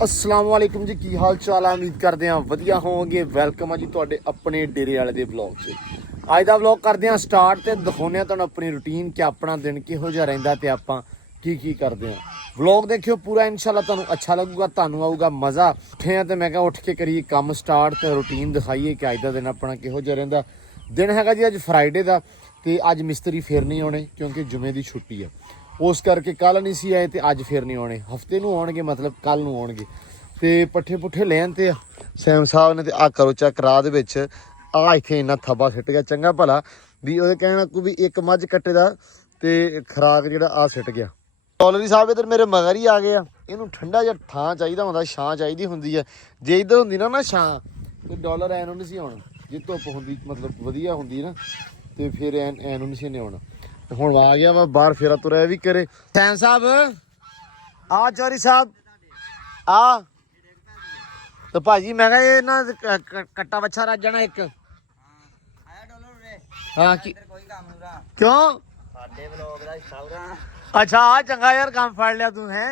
अस्सलाम वालेकुम जी, की हाल चाल है। उम्मीद करते हैं वधिया होवोगे। वेलकम है जी तुहाडे अपने डेरे वाले दे व्लॉग च। अज दा व्लॉग करते हैं स्टार्ट ते दिखाने तुहानूं अपनी रूटीन कि अपना दिन किहो जिहा रहिंदा ते आपां की करदे हैं। व्लॉग देखियो पूरा, इंशाल्लाह तुहानूं अच्छा लगूगा, तुहानूं आऊगा मज़ा। उठे हैं तो मैं कहा उठ के करिए काम स्टार्ट ते रूटीन दिखाइए कि अज दा दिन अपना किहो जिहा रहिंदा। दिन हैगा जी अज फ्राइडे दा ते अज मिस्त्री फिर नहीं आने क्योंकि जुमे दी छुट्टी है। उस करके कल नहीं सी आए तो अज फिर नहीं आने, हफ्ते नूं आउणगे, मतलब कल नूं आउणगे। तो पट्ठे पुट्ठे लैन ते सैम साहब ने आ करो चैक राह दे विच आ इत्थे इन्ना थब्बा सिट गया चंगा भला भी ओहदे कहना को भी एक मझ कट्टे दा ते खराक जिहड़ा आ सिट गया। डॉलरी साहब इधर मेरे मगर ही आ गए आ। इनू ठंडा जिहा थां चाहीदा हुंदा, छां चाहीदी हुंदी है। जे इधर हुंदी ना छां ते डॉलर ऐनों नहीं सी आउणा। जे धुप्प हुंदी मतलब वधिया हुंदी ना ते फिर ऐनों नहीं सी आउणा। हुण आ गया वा बाहर फेरा तुरया भी करे। सैम साहब आ, चौरी साहब आ। तो भाजी मैं ये ना कट्टा बच्छा रज जाना एक। हाँ क्यों? अच्छा आ चंगा यार काम फड़ लिया तू है।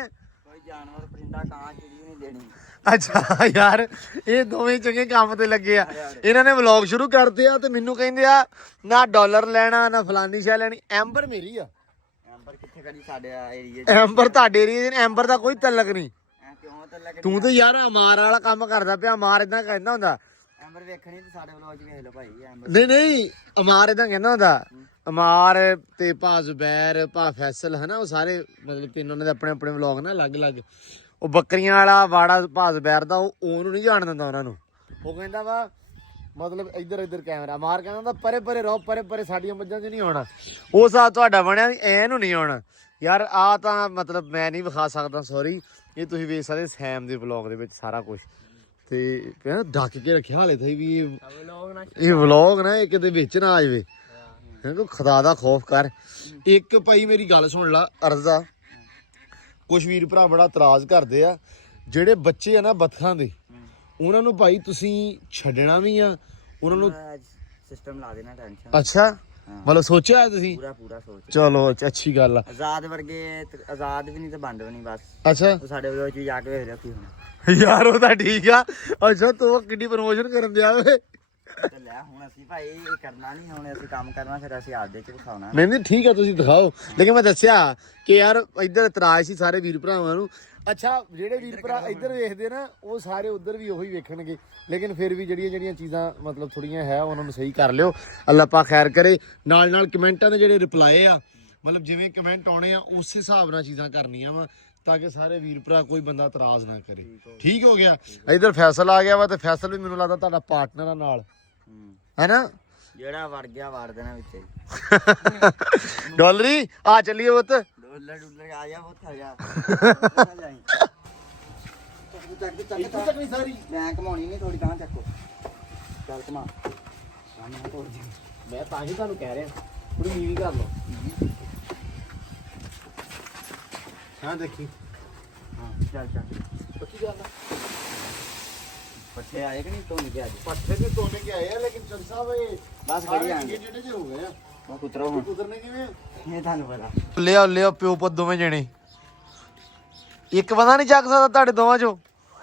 अच्छा यार ये दोवें चंगे काम ते लगे आ। इन्होंने व्लॉग शुरू करते आ ते मैनू कहंदे आ ना डॉलर लेना ना फलानी शै लेनी। एंबर मेरी आ। एंबर तुहाडे एरिया एंबर दा कोई तलक नहीं। तू तो यार अमार वाला काम करदा पिया। अमार इदां कहंदा हुंदा नहीं नहीं, अमार इदां कहंदा हुंदा। अमार ते भा जुबैर भा फैसल है ना, वो सारे मतलब तीनों ने अपने अपने व्लॉग ना अलग अलग। वो बकरियां वाला वाड़ा भा जुबैर दा ओनू नहीं जान दिंदा उन्हां नूं। वो कहंदा वा मतलब इधर इधर कैमरा मार कहना हुंदा परे परे रहो, परे परे साडियां मੱਝਾਂ 'ਚ नहीं आउणा। ਉਹ ਹਿਸਾਬ ਤੁਹਾਡਾ ਬਣਿਆ ਵੀ ਐ ਨੂੰ ਨਹੀਂ ਆਉਣਾ ਯਾਰ। ਆ ਤਾਂ ਮਤਲਬ ਮੈਂ ਨਹੀਂ ਵਿਖਾ ਸਕਦਾ, ਸੌਰੀ। ਇਹ ਤੁਸੀਂ ਵੇਖ ਸਕਦੇ ਸੈਮ ਦੇ ਵਲੌਗ ਦੇ ਵਿੱਚ ਸਾਰਾ ਕੁਝ। ਤੇ ਕਹਿੰਦਾ ਢੱਕ ਕੇ ਰੱਖਿਆ ਹਾਲੇ ਤਾਈ ਵੀ ਇਹ ਵਲੌਗ ਨਾ ਇਹ ਕਿਤੇ ਵਿੱਚ ਨਾ ਆ ਜਾਵੇ। ਕਹਿੰਦਾ ਖੁਦਾ ਦਾ ਖੌਫ ਕਰ। ਇੱਕ ਭਾਈ ਮੇਰੀ ਗੱਲ ਸੁਣ ਲਾ ਅਰਜ਼ਾ, ਕੁਛ ਵੀਰ ਭਰਾ ਬੜਾ ਇਤਰਾਜ਼ ਕਰਦੇ ਆ ਜਿਹੜੇ ਬੱਚੇ ਆ ਨਾ ਬੱਤਖਾਂ ਦੇ, ਉਹਨਾਂ ਨੂੰ ਭਾਈ ਤੁਸੀਂ ਛੱਡਣਾ ਵੀ ਆ ਉਹਨਾਂ ਨੂੰ ਸਿਸਟਮ ਲਾ ਦੇਣਾ ਟੈਨਸ਼ਨ। ਅੱਛਾ मतलब सोचा है तुसी? पूरा सोच। चलो अच्छी गल है। आजाद वर्गे आजाद भी नहीं तो बंद भी नहीं बस। अच्छा साडे व्लॉग च जाके वेख लियो की होना यार वो तां ठीक आ। अच्छा तू किड्डी प्रमोशन करन दिया वे ਤੇ ਲੈ ਹੁਣ ਅਸੀਂ ਭਾਈ ਇਹ ਕਰਨਾ ਨਹੀਂ, ਹੁਣ ਅਸੀਂ ਕੰਮ ਕਰਨਾ, ਫਿਰ ਅਸੀਂ ਆਪਦੇ ਚ ਵਿਖਾਉਣਾ। नहीं नहीं ठीक है तुसी दिखाओ, लेकिन मैं दस्या कि यार इधर इतराज सी सारे वीर भरावां नूं। अच्छा ਜਿਹੜੇ ਵੀਰ ਭਰਾ ਇੱਧਰ ਵੇਖਦੇ ਨਾ ਉਹ ਸਾਰੇ ਉੱਧਰ ਵੀ ਉਹੀ ਵੇਖਣਗੇ, ਲੇਕਿਨ ਫਿਰ ਵੀ ਜਿਹੜੀਆਂ ਚੀਜ਼ਾਂ ਮਤਲਬ ਥੋੜੀਆਂ ਹੈ ਉਹਨਾਂ ਨੂੰ ਸਹੀ ਕਰ ਲਿਓ। ਅੱਲਾਹ ਪਾਕ ਖੈਰ ਕਰੇ। ਨਾਲ ਨਾਲ ਕਮੈਂਟਾਂ ਦੇ ਜਿਹੜੇ ਰਿਪਲਾਈ ਆ ਮਤਲਬ ਜਿਵੇਂ ਕਮੈਂਟ ਆਉਣੇ ਆ ਉਸ ਹਿਸਾਬ ਨਾਲ ਚੀਜ਼ਾਂ ਕਰਨੀਆਂ ਵਾ ਤਾਂ ਕਿ ਸਾਰੇ ਵੀਰ ਭਰਾ ਕੋਈ ਬੰਦਾ ਇਤਰਾਜ਼ ਨਾ ਕਰੇ। ਠੀਕ ਹੋ ਗਿਆ। ਇੱਧਰ ਫੈਸਲ ਆ ਗਿਆ ਵਾ ਤੇ ਫੈਸਲ ਵੀ ਮੈਨੂੰ ਲੱਗਦਾ ਤੁਹਾਡਾ ਪਾਰਟਨਰ ਆ ਨਾਲ, ਹੈ ਨਾ? ਜਿਹੜਾ ਵੜ ਗਿਆ ਵੜ ਦੇਣਾ ਵਿੱਚ ਡਾਲਰੀ ਆ ਚੱਲੀਏ ਪੁੱਤ। डॉलर आ जा बहुत आ जा ਸਾਰੀ ਮੈਂ ਘਮਾਉਣੀ ਨਹੀਂ, ਥੋੜੀ ਗਾਂ ਚੱਕੋ। ਚੱਲ ਘਮਾ ਮੈਂ ਤਾਂ ਹੀ ਤੁਹਾਨੂੰ ਕਹਿ ਰਿਹਾ ਥੋੜੀ ਨੀਵੀਂ ਕਰ ਲਓ। ਹਾਂ ਦੇਖੀ ਹਾਂ ਚੱਲ ਚੱਲ ਪੱਕੀ ਗੱਲ ਆ। ਪੱਠੇ ਆਏ ਕਿ ਨਹੀਂ ਧੋਣ ਕੇ ਅੱਜ? ਪੱਠੇ ਤੇ ਤੋਨੇ ਕੇ ਆਏ ਆ ਲੇਕਿਨ ਚੰਦ ਸਾਹਿਬ ਇਹ ਬਸ ਖੜੀ ਆਂ ਜਿਹੜੇ ਜੇ ਹੋ ਗਏ ਆ। ਮੈਂ ਕੁਤਰਾ ਹੁਣ ਕੁਦਰਨੇ ਕਿਵੇਂ ਇਹ ਤੁਹਾਨੂੰ ਪਤਾ। ਲਿਆ ਪਿਓ ਪੁੱਤ ਦੋਵੇਂ ਜਣੇ। ਇੱਕ ਬੰਦਾ ਨਹੀਂ ਚੱਕ ਸਕਦਾ ਤੁਹਾਡੇ ਦੋਵਾਂ ਚੋਂ?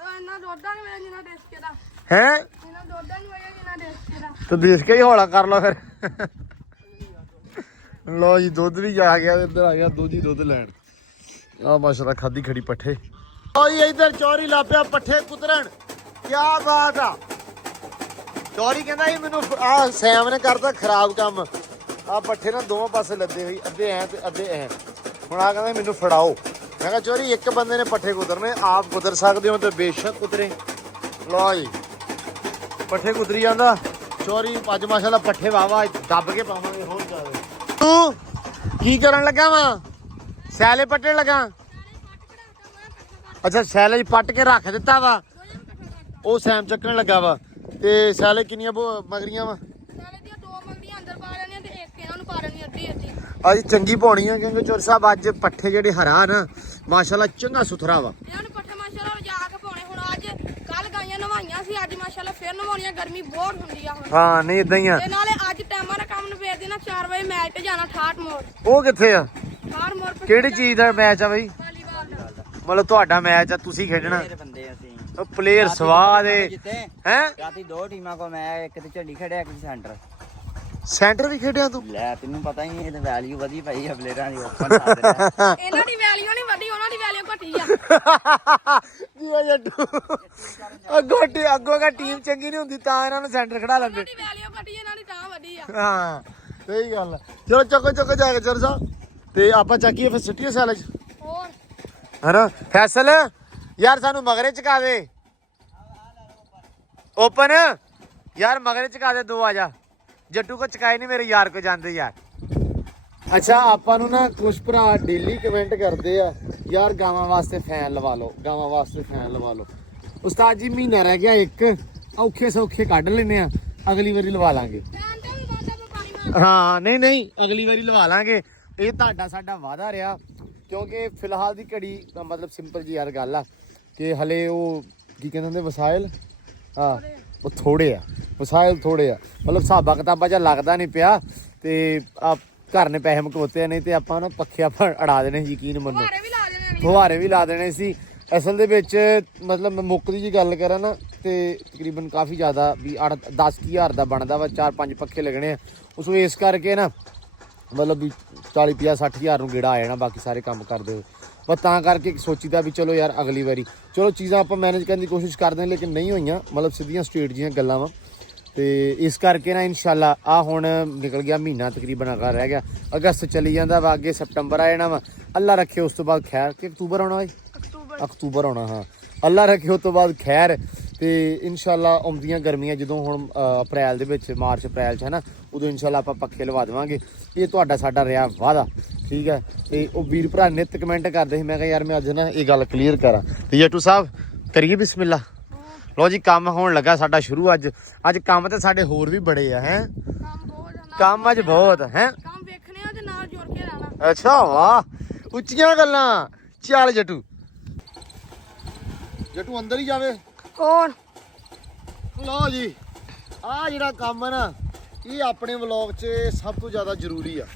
ਇਹਨਾਂ ਦੋਦਾਂ ਨੂੰ ਵੇਚ ਜਿੰਨਾ ਡਿਸਕੇ ਦਾ, ਹੈ ਇਹਨਾਂ ਦੋਦਾਂ ਨੂੰ ਵੇਚ ਜਿੰਨਾ ਡਿਸਕੇ ਦਾ। ਤੇ ਦੇਖ ਕੇ ਹੀ ਹੌਲਾ ਕਰ ਲਓ ਫਿਰ। ਲੋ ਜੀ ਦੁੱਧ ਵੀ ਆ ਗਿਆ, ਇੱਧਰ ਆ ਗਿਆ ਦੁੱਧ ਹੀ ਦੁੱਧ ਲੈਣ। ਆ ਮਾਸ਼ਾਅੱਲਾ ਖਾਦੀ ਖੜੀ ਪੱਠੇ। ਓ ਜੀ ਇੱਧਰ ਚੌਰੀ ਲਾਪਿਆ ਪੱਠੇ ਕੁਤਰਨ। ਕੀ ਬਾਤ ਆ। ਚੌਰੀ ਕਹਿੰਦਾ ਸੀ ਮੈਨੂੰ ਆ ਸੈਮ ਨੇ ਕਰਤਾ ਖਰਾਬ ਕੰਮ। ਆ ਪੱਠੇ ਨਾ ਦੋਵਾਂ ਪਾਸੇ ਲੱਦੇ ਹੋਈ, ਅੱਧੇ ਐ ਤੇ ਅੱਧੇ ਐ। ਹੁਣ ਆ ਕਹਿੰਦਾ ਮੈਨੂੰ ਫੜਾਓ। ਮੈਂ ਕਿਹਾ ਚੋਰੀ ਇੱਕ ਬੰਦੇ ਨੇ ਪੱਠੇ ਕੁਤਰਨੇ, ਆਪ ਕੁਤਰ ਸਕਦੇ ਹੋ ਤੇ ਬੇਸ਼ੱਕ ਕੁਤਰੇ। ਲਓ ਜੀ ਪੱਠੇ ਕੁਤਰੀ ਜਾਂਦਾ ਚੋਰੀ। ਅੱਜ ਮਾਸ਼ਾਅੱਲਾ ਪੱਠੇ ਵਾਵਾ ਦੱਬ ਕੇ ਪਾਵਾਂਗੇ ਹੋਰ ਜ਼ਿਆਦਾ। ਤੂੰ ਕੀ ਕਰਨ ਲੱਗਾ ਵਾ? ਸੈਲੇ ਪੱਟਣ ਲੱਗਾ? ਅੱਛਾ ਸੈਲੇ ਪੱਟ ਕੇ ਰੱਖ ਦਿੱਤਾ ਵਾ, ਉਹ ਸੈਮ ਚੱਕਣ ਲੱਗਾ ਵਾ। ਤੇ ਸੈਲੇ ਕਿੰਨੀਆਂ ਮਗਰੀਆਂ ਵਾ? ਨਾਲੇ ਦੀਆਂ ਦੋ ਮੰਗਦੀਆਂ ਅੰਦਰ ਪਾ ਲੈਣੀਆਂ ਤੇ ਇੱਕ ਇਹਨਾਂ ਨੂੰ ਪਾ ਲੈਣੀ ਅੱਧੀ ਅੱਧੀ। ਅੱਜ ਚੰਗੀ ਪਾਉਣੀ ਆ ਕਿਉਂਕਿ ਚੋਰ ਸਾਹਿਬ ਅੱਜ ਪੱਠੇ ਜਿਹੜੇ ਹਰਾ ਨਾ ਮਾਸ਼ਾਅੱਲਾ ਚੰਗਾ ਸੁਥਰਾ ਵਾ। ਇਹਨਾਂ ਨੂੰ ਪੱਠੇ ਮਾਸ਼ਾਅੱਲਾ ਵਜਾ ਕੇ ਪਾਉਣੇ। ਹੁਣ ਅੱਜ ਕੱਲ ਗਾਈਆਂ ਨਵਾਈਆਂ ਸੀ, ਅੱਜ ਮਾਸ਼ਾਅੱਲਾ ਫੇਰ ਨਵਾਉਣੀਆਂ। ਗਰਮੀ ਬਹੁਤ ਹੁੰਦੀ ਆ ਹੁਣ। ਹਾਂ ਨਹੀਂ ਇਦਾਂ ਹੀ ਆ। ਤੇ ਨਾਲੇ ਅੱਜ ਟਾਈਮਾਂ ਦਾ ਕੰਮ ਨਿਬੇੜ ਦੇਣਾ। 4 ਵਜੇ ਮੈਚ ਤੇ ਜਾਣਾ 68 ਮੋੜ। ਉਹ ਕਿੱਥੇ ਆ? 68 ਮੋੜ ਕਿਹੜੀ ਚੀਜ਼ ਦਾ ਮੈਚ ਆ ਬਈ? ਵਾਲੀਬਾਲ ਦਾ। ਮਤਲਬ ਤੁਹਾਡਾ ਮੈਚ ਆ, ਤੁਸੀਂ ਖੇਡਣਾ। ਮੇਰੇ ਬੰਦੇ ਅਸੀਂ ਉਹ ਪਲੇਅਰ ਸਵਾਦ ਏ ਹੈ। ਰਾਤੀ 2 ਟੀਮਾਂ ਕੋ ਮੈਂ ਇੱਕ ਤੇ ਝੰਡੀ ਖੜਿਆ ਇੱਕ ਸੈਂਟਰ। ਸੈਂਟਰ ਵੀ ਖੇਡਿਆ ਤੂੰ? ਲੈ ਤੈਨੂੰ ਪਤਾ ਹੀ ਨਹੀਂ, ਇਹ ਤਾਂ ਵੈਲਿਊ ਵਧੀ ਪਈ ਆ ਪਲੇਅਰਾਂ ਦੀ ਓਪਨ ਸਾਥ ਰਿਹਾ। ਇਹਨਾਂ ਦੀ ਵੈਲਿਊ ਨਹੀਂ ਵਧੀ, ਉਹਨਾਂ ਦੀ ਵੈਲਿਊ ਘਟੀ ਆ। ਕੀ ਆ ਜੱਟੂ, ਅੱਗੋਂ ਕਾ ਟੀਮ ਚੰਗੀ ਨਹੀਂ ਹੁੰਦੀ ਤਾਂ ਇਹਨਾਂ ਨੂੰ ਸੈਂਟਰ ਖੜਾ ਲੈਂਦੇ। ਇਹਨਾਂ ਦੀ ਵੈਲਿਊ ਘਟੀ, ਇਹਨਾਂ ਦੀ ਤਾਂ ਵਧੀ ਆ। ਹਾਂ ਸਹੀ ਗੱਲ ਆ। ਚਲੋ ਚੱਕੋ ਜਾ ਕੇ ਚਰ ਸਾਹਿਬ ਤੇ ਆਪਾਂ ਚੱਕੀਏ ਫਿਰ ਸਿੱਟੀਏ ਸੈਲ ਚ ਹੋਰ ਹਨਾ। ਫੈਸਲ ਯਾਰ ਸਾਨੂੰ ਮਗਰੇ ਚਕਾ ਦੇ, ਓਪਨ ਯਾਰ ਮਗਰੇ ਚਕਾ ਦੇ 2 ਆ ਜਾ। ਜੱਟੂ ਕੋ ਚਕਾਏ ਨਹੀਂ, ਮੇਰੇ ਯਾਰ ਕੋ ਜਾਂਦੇ ਯਾਰ। ਅੱਛਾ ਆਪਾਂ ਨੂੰ ਨਾ ਕੁਛ ਭਰਾ ਡੇਲੀ ਕਮੈਂਟ ਕਰਦੇ ਆ ਯਾਰ ਗਾਵਾਂ ਵਾਸਤੇ ਫੈਨ ਲਵਾ ਲਓ, ਗਾਵਾਂ ਵਾਸਤੇ ਫੈਨ ਲਵਾ ਲਓ। ਉਸਤਾਦ ਜੀ ਮਹੀਨਾ ਰਹਿ ਗਿਆ, ਇੱਕ ਔਖੇ ਸੌਖੇ ਕੱਢ ਲੈਨੇ ਆ, ਅਗਲੀ ਵਾਰੀ ਲਵਾ ਲਾਂਗੇ। ਜਾਣਦੇ ਵੀ ਵਾਦਾ ਮੈਂ ਪਾਣੀ ਮਾਰ। ਹਾਂ ਨਹੀਂ ਅਗਲੀ ਵਾਰੀ ਲਵਾ ਲਾਂਗੇ। ਇਹ ਤੁਹਾਡਾ ਸਾਡਾ ਵਾਅਦਾ ਰਿਹਾ, ਕਿਉਂਕਿ ਫਿਲਹਾਲ ਦੀ ਘੜੀ ਮਤਲਬ ਸਿੰਪਲ ਜੀ ਯਾਰ ਗੱਲ ਆ ਕਿ ਹਲੇ ਉਹ ਕੀ ਕਹਿੰਦੇ ਹੁੰਦੇ ਵਸਾਇਲ, ਹਾਂ ਉਹ ਥੋੜੇ ਆ, ਵਸਾਇਲ ਥੋੜੇ ਆ, ਮਤਲਬ ਹਿਸਾਬਾ ਕਿਤਾਬਾ ਜਿਹਾ ਲੱਗਦਾ ਨਹੀਂ ਪਿਆ। ਤੇ ਆ ਘਰ ਨੇ ਪੈਸੇ ਮੁਕੋਤੇ ਨਹੀਂ ਤੇ ਆਪਾਂ ਨਾ ਪੱਖੇ ਆਪਾਂ ਅੜਾ ਦੇਣੇ, ਯਕੀਨ ਮੰਨੋ ਫੁਹਾਰੇ ਵੀ ਲਾ ਦੇਣੇ ਨੇ। ਫੁਹਾਰੇ ਵੀ ਲਾ ਦੇਣੇ ਸੀ। ਅਸਲ ਦੇ ਵਿੱਚ ਮਤਲਬ ਮੈਂ ਮੁੱਕਦੀ ਜੀ ਗੱਲ ਕਰਾਂ ਨਾ ਤੇ ਤਕਰੀਬਨ ਕਾਫੀ ਜ਼ਿਆਦਾ ਵੀ 8-10,000 ਦਾ ਬਣਦਾ ਵਾ, 4-5 ਪੱਖੇ ਲੱਗਣੇ ਆ। ਉਸ ਨੂੰ ਇਸ ਕਰਕੇ ਨਾ ਮਤਲਬ ਵੀ 40-50-60,000 ਨੂੰ ਗੇੜਾ ਆ ਜਾਣਾ ਬਾਕੀ ਸਾਰੇ ਕੰਮ ਕਰਦੇ ਹੋਏ। ਬਸ ਤਾਂ ਕਰਕੇ ਸੋਚੀਦਾ ਵੀ ਚਲੋ ਯਾਰ ਅਗਲੀ ਵਾਰੀ ਚਲੋ ਚੀਜ਼ਾਂ ਆਪਾਂ ਮੈਨੇਜ ਕਰਨ ਦੀ ਕੋਸ਼ਿਸ਼ ਕਰਦੇ ਹਾਂ, ਲੇਕਿਨ ਨਹੀਂ ਹੋਈਆਂ ਮਤਲਬ ਸਿੱਧੀਆਂ ਸਟ੍ਰੇਟ ਜੀਆਂ ਗੱਲਾਂ ਵਾ। ਤੇ ਇਸ ਕਰਕੇ ਨਾ ਇਨਸ਼ਾਅੱਲਾ ਆ ਹੁਣ ਨਿਕਲ ਗਿਆ ਮਹੀਨਾ ਤਕਰੀਬਨ ਅਗਰ ਰਹਿ ਗਿਆ, ਅਗਸਤ ਚਲੀ ਜਾਂਦਾ ਵਾ, ਅੱਗੇ ਸਪਟੰਬਰ ਆ ਜਾਣਾ ਵਾ, ਅੱਲਾ ਰੱਖੇ ਉਸ ਤੋਂ ਬਾਅਦ ਖੈਰ ਕਿ ਅਕਤੂਬਰ ਆਉਣਾ ਵਾ, ਅਕਤੂਬਰ ਆਉਣਾ ਹਾਂ, ਅੱਲਾ ਰੱਖੇ ਉਸ ਤੋਂ ਬਾਅਦ ਖੈਰ। ਤੇ ਇਨਸ਼ਾਅੱਲਾ ਆਉਂਦੀਆਂ ਗਰਮੀਆਂ ਜਦੋਂ ਹੁਣ ਅਪ੍ਰੈਲ ਦੇ ਵਿੱਚ, ਮਾਰਚ ਅਪ੍ਰੈਲ 'ਚ ਹੈ ਨਾ, ਉਦੋਂ ਇਨਸ਼ਾਅੱਲਾ ਆਪਾਂ ਪੱਖੇ ਲਵਾ ਦੇਵਾਂਗੇ। ਇਹ ਤੁਹਾਡਾ ਸਾਡਾ ਰਿਹਾ ਵਾਅਦਾ, ਠੀਕ ਹੈ। ਤੇ ਉਹ ਵੀਰ ਭਰਾ ਨਿੱਤ ਕਮੈਂਟ ਕਰਦੇ ਸੀ, ਮੈਂ ਕਿਹਾ ਯਾਰ ਮੈਂ ਅੱਜ ਨਾ ਇਹ ਗੱਲ ਕਲੀਅਰ ਕਰਾਂ। ਤੇ ਜੱਟੂ ਸਾਹਿਬ ਕਰੀਏ ਬਿਸਮਿਲ੍ਲਾ। ਲੋ ਜੀ ਕੰਮ ਹੋਣ ਲੱਗਾ ਸਾਡਾ ਸ਼ੁਰੂ। ਅੱਜ ਕੰਮ ਤੇ ਸਾਡੇ ਹੋਰ ਵੀ ਬੜੇ ਆ ਹੈ, ਕੰਮ ਬਹੁਤ ਆ। ਕੰਮ ਅੱਜ ਬਹੁਤ ਹੈ। ਕੰਮ ਵੇਖਣੇ ਆ ਤੇ ਨਾਲ ਜੁੜ ਕੇ ਰਹਿਣਾ। ਅੱਛਾ ਵਾਹ, ਉੱਚੀਆਂ ਗੱਲਾਂ। ਚੱਲ ਜੱਟੂ ਅੰਦਰ ਹੀ ਜਾਵੇ। ਹੋਰ ਲਓ ਜੀ ਆਹ ਜਿਹੜਾ ਕੰਮ ਹੈ ਨਾ, ਇਹ ਆਪਣੇ ਵਲੌਗ 'ਚ ਸਭ ਤੋਂ ਜ਼ਿਆਦਾ ਜ਼ਰੂਰੀ ਆ।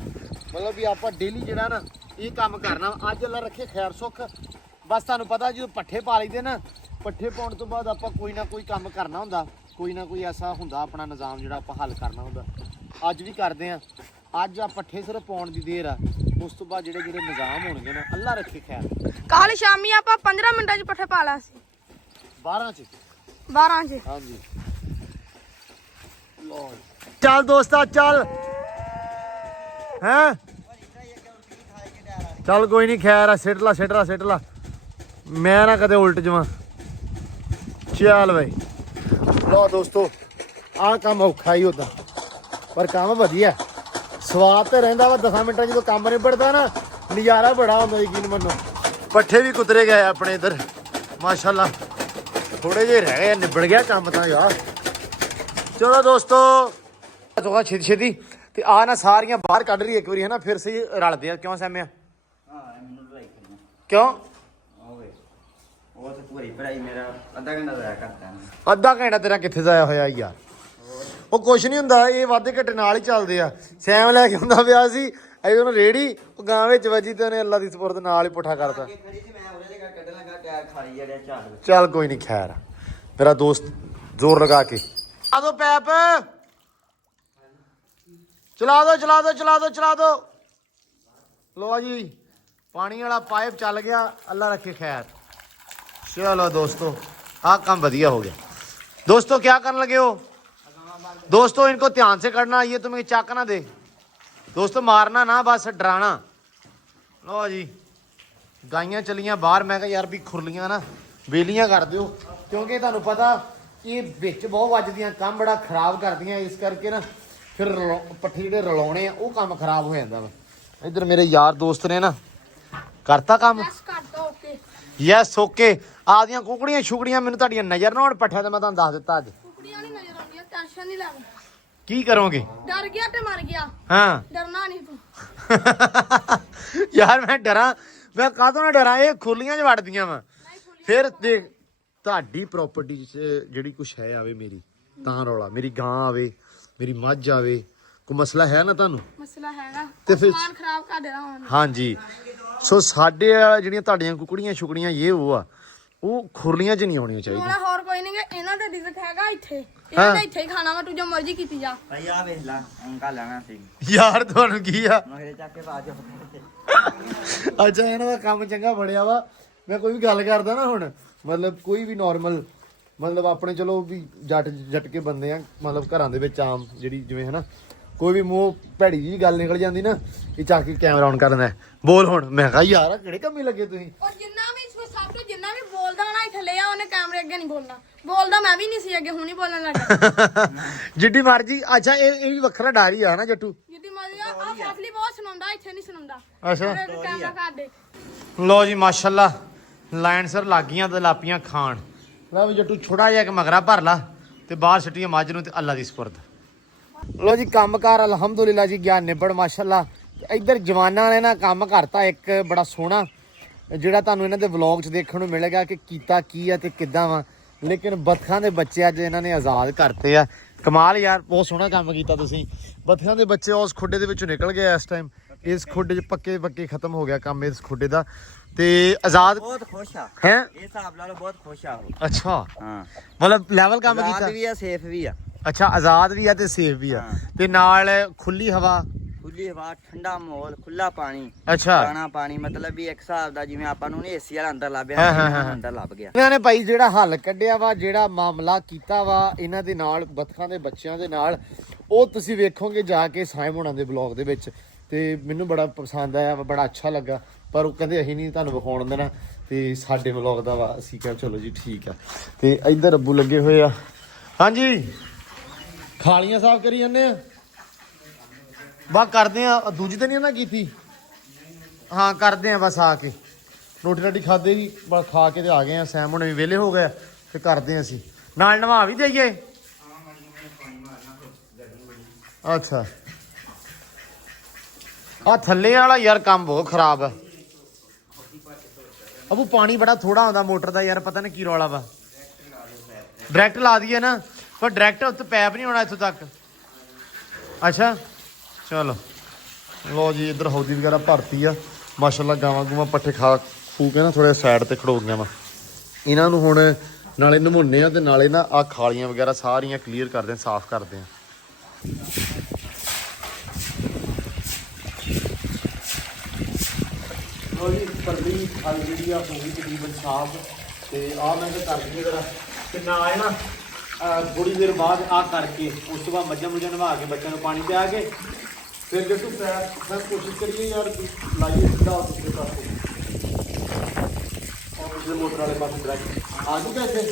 ਮਤਲਬ ਵੀ ਆਪਾਂ ਡੇਲੀ ਜਿਹੜਾ ਨਾ ਇਹ ਕੰਮ ਕਰਨਾ। ਅੱਜ ਅੱਲਾ ਰੱਖੇ ਖੈਰ ਸੁੱਖ। ਬਸ ਤੁਹਾਨੂੰ ਪਤਾ ਜਦੋਂ ਪੱਠੇ ਪਾ ਲਈਦੇ ਨਾ, ਪੱਠੇ ਪਾਉਣ ਤੋਂ ਬਾਅਦ ਆਪਾਂ ਕੋਈ ਨਾ ਕੋਈ ਕੰਮ ਕਰਨਾ ਹੁੰਦਾ, ਕੋਈ ਨਾ ਕੋਈ ਐਸਾ ਹੁੰਦਾ ਆਪਣਾ ਨਿਜ਼ਾਮ ਜਿਹੜਾ ਆਪਾਂ ਹੱਲ ਕਰਨਾ ਹੁੰਦਾ। ਅੱਜ ਵੀ ਕਰਦੇ ਆ। ਅੱਜ ਆ ਪੱਠੇ ਸਿਰਫ ਪਾਉਣ ਦੀ ਦੇਰ ਆ, ਉਸ ਤੋਂ ਬਾਅਦ ਜਿਹੜੇ ਨਿਜ਼ਾਮ ਹੋਣਗੇ ਨਾ ਅੱਲਾ ਰੱਖੇ ਖੈਰ। ਕੱਲ ਸ਼ਾਮੀ ਆਪਾਂ 15 ਮਿੰਟਾਂ 'ਚ ਪੱਠੇ ਪਾ ਲਿਆ ਸੀ। 12 'ਚ 12 'ਚ ਹਾਂਜੀ। ਚੱਲ ਦੋਸਤਾ ਚੱਲ ਹੈਂ, ਚੱਲ ਕੋਈ ਨਹੀਂ ਖੈਰ ਆ, ਸਿੱਟ ਲਾ ਮੈਂ ਨਾ ਕਦੇ ਉਲਟ ਜਾਵਾਂ। ਚੱਲ ਬਈ ਲੋ ਦੋਸਤੋ ਆਹ ਕੰਮ ਔਖਾ ਹੀ ਹੁੰਦਾ ਪਰ ਕੰਮ ਵਧੀਆ, ਸਵਾਦ ਤੇ ਰਹਿੰਦਾ ਵਾ। 10 ਮਿੰਟਾਂ ਜਦੋਂ ਕੰਮ ਨਿਬੜਦਾ ਨਾ ਨਜ਼ਾਰਾ ਬੜਾ ਹੁੰਦਾ, ਯਕੀਨ ਮੰਨੋ। ਪੱਠੇ ਵੀ ਕੁਤਰੇ ਗਏ ਆਪਣੇ ਇੱਧਰ ਮਾਸ਼ਾਅੱਲਾ, ਥੋੜੇ ਜਿਹੇ ਰਹਿ ਗਏ, ਨਿਬੜ ਗਿਆ ਕੰਮ ਤਾਂ ਯਾਰ। ਚਲੋ ਦੋਸਤੋ ਚੋਗਾ ਛੇਤੀ ਤੇ ਆ ਨਾ ਸਾਰੀਆਂ ਬਾਹਰ ਕੱਢ ਰਹੀ ਇੱਕ ਵਾਰੀ ਹੈ ਨਾ, ਫਿਰ ਸਹੀ ਰਲਦੇ ਆ। ਕਿਉਂ ਸਹਿਮਿਆ? ਕਿਉਂ? ਉਹ ਤੇ ਪੂਰੀ ਪੜਾਈ ਮੇਰਾ ਅੱਧਾ ਘੰਟਾ ਜ਼ਾਇਆ ਕਰਤਾ। ਅੱਧਾ ਘੰਟਾ ਤੇਰਾ ਕਿੱਥੇ ਜਾਇਆ ਹੋਇਆ ਯਾਰ? ਉਹ ਕੁਛ ਨਹੀਂ ਹੁੰਦਾ, ਇਹ ਵਾਧੇ ਘੱਟੇ ਨਾਲ ਹੀ ਚੱਲਦੇ ਆ। ਸੈਮ ਲੈ ਕੇ ਆਉਂਦਾ ਪਿਆ ਸੀ ਇਹ ਉਹਨੂੰ ਰੇੜੀ, ਉਹ ਗਾਂ ਵਿੱਚ ਵੱਜੀ ਤੇ ਉਹਨੇ ਅੱਲਾ ਦੀ ਸਪੁਰਦ ਨਾਲ ਹੀ ਪੁੱਠਾ ਕਰਤਾ। ਚੱਲ ਕੋਈ ਨਹੀਂ ਖੈਰ, ਮੇਰਾ ਦੋਸਤ ਜ਼ੋਰ ਲਗਾ ਕੇ ਚਲਾ ਦੋ ਪੈਪ, ਚਲਾ ਦੋ। ਲੋ ਜੀ ਪਾਣੀ ਵਾਲਾ ਪਾਈਪ ਚੱਲ ਗਿਆ, ਅੱਲਾ ਰੱਖੇ ਖੈਰ। चलो दोस्तों हाँ काम बढ़िया हो गया। दोस्तों क्या करने लगे हो दोस्तों? इनको ध्यान से करना, ये तुम्हें चक ना दे दोस्तों, मारना ना बस डराना। लो जी गाइयां चलियां बाहर, मैं कहा यार भी खुरलियां ना बेलियां कर दो, क्योंकि तुहानू पता ये बिच बहुत वजदियां, काम बड़ा खराब करदियां, इस करके ना फिर पट्ठे जिहड़े रलाउणे आ वो काम खराब हो जांदा वा। इधर मेरे यार दोस्त ने ना करता काम। Yes okay. ਆਦੀਆਂ ਕੁਕੜੀਆਂ ਛੁਕੜੀਆਂ ਮੈਨੂੰ ਤੁਹਾਡੀਆਂ ਨਜ਼ਰ ਨਾ ਆਉਣ ਪੱਠਿਆਂ ਤੇ, ਮੈਂ ਤੁਹਾਨੂੰ ਦੱਸ ਦਿੱਤਾ। ਅੱਜ ਕੁਕੜੀਆਂ ਨਹੀਂ ਨਜ਼ਰ ਆਉਂਦੀਆਂ, ਟੈਨਸ਼ਨ ਨਹੀਂ ਲੈਣੀ। ਕੀ ਕਰੋਗੇ? ਡਰ ਗਿਆ ਤੇ ਮਰ ਗਿਆ। ਹਾਂ ਡਰਨਾ ਨਹੀਂ ਤੂੰ। ਯਾਰ ਮੈਂ ਡਰਾਂ? ਮੈਂ ਕਾਹਤੋਂ ਨਾ ਡਰਾਂ, ਇਹ ਖੁਰਲੀਆਂ 'ਚ ਵੜਦੀਆਂ ਵਾ। ਫਿਰ ਦੇਖ ਤੁਹਾਡੀ ਪ੍ਰਾਪਰਟੀ 'ਚ ਜਿਹੜੀ ਕੁਛ ਹੈ ਆਵੇ ਮੇਰੀ ਤਾਂ ਰੌਲਾ, ਮੇਰੀ ਗਾਂ ਆਵੇ, ਮੇਰੀ ਮੱਝ ਆਵੇ, ਕੋਈ ਮਸਲਾ ਹੈ ਨਾ ਤੁਹਾਨੂੰ? ਮਸਲਾ ਹੈਗਾ ਤੇ ਫਿਰ ਸਮਾਨ ਖਰਾਬ ਕਰ ਦੇਣਾ ਹੁਣ। ਹਾਂਜੀ ਸੋ ਸਾਡੇ ਜਿਹੜੀਆਂ ਤੁਹਾਡੀਆਂ ਕੁਕੜੀਆਂ ਛੁਕੜੀਆਂ ਇਹ ਉਹ ਆ ਉਹ ਖੁਰਲੀਆਂ 'ਚ ਨਹੀਂ ਆਉਣੀਆਂ ਚਾਹੀਦੀਆਂ। ਹੁਣ ਹੋਰ ਕੋਈ ਨਹੀਂ ਗਾ, ਇਹਨਾਂ ਦਾ ਰਿਜ਼ਕ ਹੈਗਾ ਇੱਥੇ, ਇਹਨਾਂ ਨੇ ਇੱਥੇ ਹੀ ਖਾਣਾ ਵਾ, ਤੂੰ ਜੋ ਮਰਜ਼ੀ ਕੀਤੀ ਜਾ। ਭਾਈ ਆ ਵੇਖ ਲਾ ਅੰਕਾ ਲੈਣਾ ਸੀ ਯਾਰ ਤੁਹਾਨੂੰ ਕੀ ਆ ਮਗਰੇ ਚੱਕ ਕੇ ਬਾਜੋ ਅੱਛਾ ਇਹਨਾਂ ਦਾ ਕੰਮ ਚੰਗਾ ਬੜਿਆ ਵਾ। ਮੈਂ ਕੋਈ ਵੀ ਗੱਲ ਕਰਦਾ ਨਾ ਹੁਣ ਮਤਲਬ ਕੋਈ ਵੀ ਨਾਰਮਲ ਮਤਲਬ ਆਪਣੇ ਚਲੋ ਵੀ ਜੱਟ ਕੇ ਬੰਦੇ ਆ ਮਤਲਬ ਘਰਾਂ ਦੇ ਵਿੱਚ ਆਮ ਜਿਹੜੀ ਜਿਵੇਂ ਹਨਾ ਕੋਈ ਵੀ ਮੂੰਹ ਭੈੜੀ ਜੀ ਗੱਲ ਨਿਕਲ ਜਾਂਦੀ ਨਾ ਇਹ ਚੱਕ ਕੇ ਕੈਮਰਾ ਔਨ ਕਰ ਦਿੰਦਾ ਬੋਲ ਹੁਣ। ਮੈਂ ਕਿਹਾ ਯਾਰ ਕਿਹੜੇ ਕੰਮੀ ਲੱਗੇ ਤੁਸੀਂ। ਔਰ ਸਭ ਤੋਂ ਜਿੰਨਾ ਵੀ ਬੋਲਦਾ ਨਾ ਇੱਥੇ ਲਿਆ ਉਹਨੇ ਕੈਮਰੇ ਅੱਗੇ ਨਹੀਂ ਬੋਲਣਾ। ਬੋਲਦਾ ਮੈਂ ਵੀ ਨਹੀਂ ਸੀ ਅੱਗੇ, ਹੁਣ ਹੀ ਬੋਲਣ ਲੱਗਾ। ਜਿੱਡੀ ਮਰਜੀ। ਅੱਛਾ ਇਹ ਵੀ ਵੱਖਰਾ ਡਰ ਹੀ ਆ ਨਾ ਜੱਟੂ। ਜਿੱਦੀ ਮਰਜ਼ੀ ਆ ਫੈਸਲੀ ਬਹੁਤ ਸੁਣਾਉਂਦਾ, ਇੱਥੇ ਨਹੀਂ ਸੁਣਾਉਂਦਾ। ਅੱਛਾ ਕੈਮਰਾ ਕਰ ਦੇ। ਲੋ ਜੀ ਮਾਸ਼ਾਅੱਲਾ ਲਾਈਨ ਸਰ ਲੱਗੀਆਂ ਤੇ ਲਾਪੀਆਂ ਖਾਣ। ਲੈ ਵੀ ਜੱਟੂ ਛੋਟਾ ਜਿਹਾ ਇੱਕ ਮਗਰਾ ਭਰ ਲਾ ਤੇ ਬਾਹਰ ਸਿੱਟੀਆਂ ਮੱਝ ਨੂੰ ਤੇ ਅੱਲਾ ਦੀ ਸਪੁਰਦ। ਲੋ ਜੀ ਕੰਮਕਾਰ ਅਲਹਮਦੁਲਿਲਾ ਜੀ ਗਿਆ ਨਿਬੜ ਮਾਸ਼ਾਅੱਲਾ। ਇੱਧਰ ਜਵਾਨਾਂ ਨੇ ਨਾ ਕੰਮ ਕਰਤਾ ਇੱਕ ਬੜਾ ਸੋਹਣਾ ਜਿਹੜਾ ਤੁਹਾਨੂੰ ਇਹਨਾਂ ਦੇ ਵਲੌਗ 'ਚ ਦੇਖਣ ਨੂੰ ਮਿਲੇਗਾ ਕਿ ਕੀਤਾ ਕੀ ਆ ਤੇ ਕਿੱਦਾਂ ਵਾ। ਲੇਕਿਨ ਬੱਤਖਾਂ ਦੇ ਬੱਚੇ ਅੱਜ ਇਹਨਾਂ ਨੇ ਆਜ਼ਾਦ ਕਰਤੇ ਆ। ਕਮਾਲ ਯਾਰ ਬਹੁਤ ਸੋਹਣਾ ਕੰਮ ਕੀਤਾ ਤੁਸੀਂ। ਬੱਤਖਾਂ ਦੇ ਬੱਚੇ ਉਸ ਖੁੱਡੇ ਦੇ ਵਿੱਚੋਂ ਨਿਕਲ ਗਏ ਇਸ ਟਾਈਮ। ਇਸ ਖੁੱਡੇ 'ਚ ਪੱਕੇ ਖਤਮ ਹੋ ਗਿਆ ਕੰਮ ਇਸ ਖੁੱਡੇ ਦਾ ਤੇ ਆਜ਼ਾਦ ਬਹੁਤ ਖੁਸ਼ ਆ ਹੈ। ਇਹ ਹਿਸਾਬ ਲਾ ਲਓ ਬਹੁਤ ਖੁਸ਼ ਆ ਉਹ। ਅੱਛਾ ਹਾਂ ਮਤਲਬ ਲੈਵਲ ਕੰਮ ਆਜ਼ਾਦ ਕੀਤਾ। ਵੀ ਆ ਸੇਫ ਵੀ ਆ। ਅੱਛਾ ਆਜ਼ਾਦ ਵੀ ਆ ਤੇ ਸੇਫ ਵੀ ਆ ਤੇ ਨਾਲ ਖੁੱਲੀ ਹਵਾ, ਖੁੱਲੀ ਹਵਾ, ਠੰਡਾ ਮਾਹੌਲ, ਖੁੱਲਾ ਪਾਣੀ, ਅੱਛਾ ਦਾਣਾ ਪਾਣੀ। ਮਤਲਬ ਵੀ ਇੱਕ ਹਿਸਾਬ ਦਾ ਜਿਵੇਂ ਆਪਾਂ ਨੂੰ ਨਹੀਂ ਏਸੀ ਵਾਲਾ ਅੰਦਰ ਲੱਭਿਆ ਅੰਦਰ ਲੱਭ ਗਿਆ। ਇਹਨਾਂ ਨੇ ਭਾਈ ਜਿਹੜਾ ਹੱਲ ਕੱਢਿਆ ਵਾ ਜਿਹੜਾ ਮਾਮਲਾ ਕੀਤਾ ਵਾ ਇਹਨਾਂ ਦੇ ਨਾਲ ਬੱਤਖਾਂ ਦੇ ਬੱਚਿਆਂ ਦੇ ਨਾਲ ਉਹ ਤੁਸੀਂ ਵੇਖੋਗੇ ਜਾ ਕੇ ਸਾਇਮ ਹੋਣਾ ਦੇ ਬਲੌਗ ਦੇ ਵਿੱਚ ਤੇ ਮੈਨੂੰ ਬੜਾ ਪਸੰਦ ਆਇਆ ਵਾ, ਬੜਾ ਅੱਛਾ ਲੱਗਾ। ਪਰ ਉਹ ਕਹਿੰਦੇ ਅਸੀਂ ਨਹੀਂ ਤੁਹਾਨੂੰ ਵਿਖਾਉਣ ਦੇਣਾ ਤੇ ਸਾਡੇ ਬਲੌਗ ਦਾ ਵਾ। ਅਸੀਂ ਕਿਹਾ ਚਲੋ ਜੀ ਠੀਕ ਆ। ਤੇ ਇੱਧਰ ਅੱਬੂ ਲੱਗੇ ਹੋਏ ਆ। ਹਾਂਜੀ ਖਾਲੀਆਂ ਸਾਫ਼ ਕਰੀ ਜਾਂਦੇ ਆ ਬਾ ਕਰਦੇ ਆ। ਦੂਜੀ ਤਾਂ ਨਹੀਂ ਨਾ ਕੀਤੀ ਹਾਂ ਕਰਦੇ ਆ ਬਸ ਆ ਕੇ ਰੋਟੀ ਰਾਟੀ ਖਾਦੇ ਜੀ ਬਸ ਖਾ ਕੇ ਤੇ ਆ ਗਏ ਆ। ਸੈਮ ਹੁਣ ਵੀ ਵਿਹਲੇ ਹੋ ਗਏ ਤੇ ਕਰਦੇ ਆ ਅਸੀਂ ਨਾਲ ਨਵਾ ਵੀ ਜਾਈਏ। ਅੱਛਾ ਆ ਥੱਲੇ ਵਾਲਾ ਯਾਰ ਕੰਮ ਬਹੁਤ ਖਰਾਬ ਆ। ਅਬੂ ਪਾਣੀ ਬੜਾ ਥੋੜਾ ਆਉਂਦਾ ਮੋਟਰ ਦਾ ਯਾਰ ਪਤਾ ਨਹੀਂ ਕੀ ਰੌਲਾ ਵਾ। ਡਾਇਰੈਕਟ ਲਾ ਦਈਏ ਨਾ ਪਰ ਡਾਇਰੈਕਟ ਉੱਤੇ ਪੈਪ ਨਹੀਂ ਆਉਣਾ ਇੱਥੋਂ ਤੱਕ। ਅੱਛਾ ਚਲੋ ਲੋ ਜੀ ਇੱਧਰ ਹੌਦੀ ਵਗੈਰਾ ਭਰਤੀ ਆ ਮਾਸ਼ਾਅੱਲਾ। ਗਾਵਾਂ ਗੂਵਾਂ ਪੱਠੇ ਖਾ ਖੂ ਕੇ ਨਾ ਥੋੜੇ ਸਾਈਡ ਤੇ ਖੜੋ ਗਈਆਂ ਵਾ। ਇਹਨਾਂ ਨੂੰ ਹੁਣ ਨਾਲੇ ਨਮੂਨੇ ਆ ਤੇ ਨਾਲੇ ਨਾ ਆ ਖਾਲੀਆਂ ਵਗੈਰਾ ਸਾਰੀਆਂ ਕਲੀਅਰ ਕਰਦੇ ਆ, ਸਾਫ਼ ਕਰਦੇ ਆ। ਲੋ ਜੀ ਪਰਲੀ ਖਾਲੀ ਜਿਹੜੀ ਆ ਹੋ ਗਈ ਤਕਰੀਬਨ ਸਾਫ਼ ਤੇ ਆ ਮੈਂ ਤਾਂ ਕਰ ਦਈਏ ਜਰਾ ਤੇ ਨਾ ਨਾ ਥੋੜੀ ਦੇਰ ਬਾਅਦ ਆ ਕਰਕੇ ਉਸ ਤੋਂ ਬਾਅਦ ਮੱਝਾਂ ਮੁੱਝਾਂ ਨਵਾ ਕੇ ਬੱਚਿਆਂ ਨੂੰ ਪਾਣੀ ਪਿਆ ਕੇ ਫਿਰ ਦੇਖੋ ਮੈਂ ਕੋਸ਼ਿਸ਼ ਕਰੀਏ ਯਾਰ ਲਾਈਏ ਸਿੱਧਾ ਉਸਦੇ ਪਾਸੇ ਔਰ ਉਸਦੇ ਮੋਟਰ ਵਾਲੇ ਪਾਸੇ ਡਾਇਰੈਕਟ ਆ ਜੂਗਾ ਇੱਥੇ।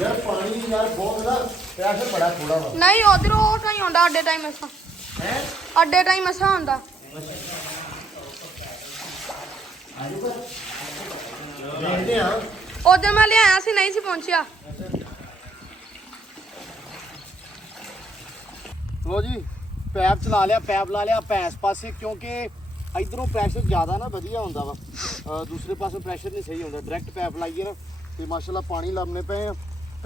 ਯਾਰ ਪਾਣੀ ਯਾਰ ਬਹੁਤ ਦਾ ਪ੍ਰੈਸ਼ਰ ਬੜਾ ਥੋੜਾ ਵਾ। ਨਹੀਂ ਉਧਰੋਂ ਉਹ ਤਾਂ ਹੀ ਆਉਂਦਾ ਅੱਡੇ ਟਾਈਮ ਐਸਾ ਹੈ ਅੱਡੇ ਟਾਈਮ ਐਸਾ ਆਉਂਦਾ। ਦੇਖਦੇ ਆ ਉਧਰ ਮੈਂ ਲਿਆਇਆ ਸੀ ਨਹੀਂ ਸੀ ਪਹੁੰਚਿਆ। ਲੋ ਜੀ ਪੈਪ ਚਲਾ ਲਿਆ, ਪੈਪ ਲਾ ਲਿਆ ਪੈਸ ਪਾਸੇ ਕਿਉਂਕਿ ਇਧਰੋਂ ਪ੍ਰੈਸ਼ਰ ਜ਼ਿਆਦਾ ਨਾ ਵਧੀਆ ਹੁੰਦਾ ਵਾ। ਦੂਸਰੇ ਪਾਸੇ ਪ੍ਰੈਸ਼ਰ ਨਹੀਂ ਸਹੀ ਹੁੰਦਾ। ਡਾਇਰੈਕਟ ਪੈਪ ਲਾਈਏ ਨਾ ਤੇ ਮਾਸ਼ਾਅੱਲਾ ਪਾਣੀ ਲਾਉਣੇ ਪਏ ਆ।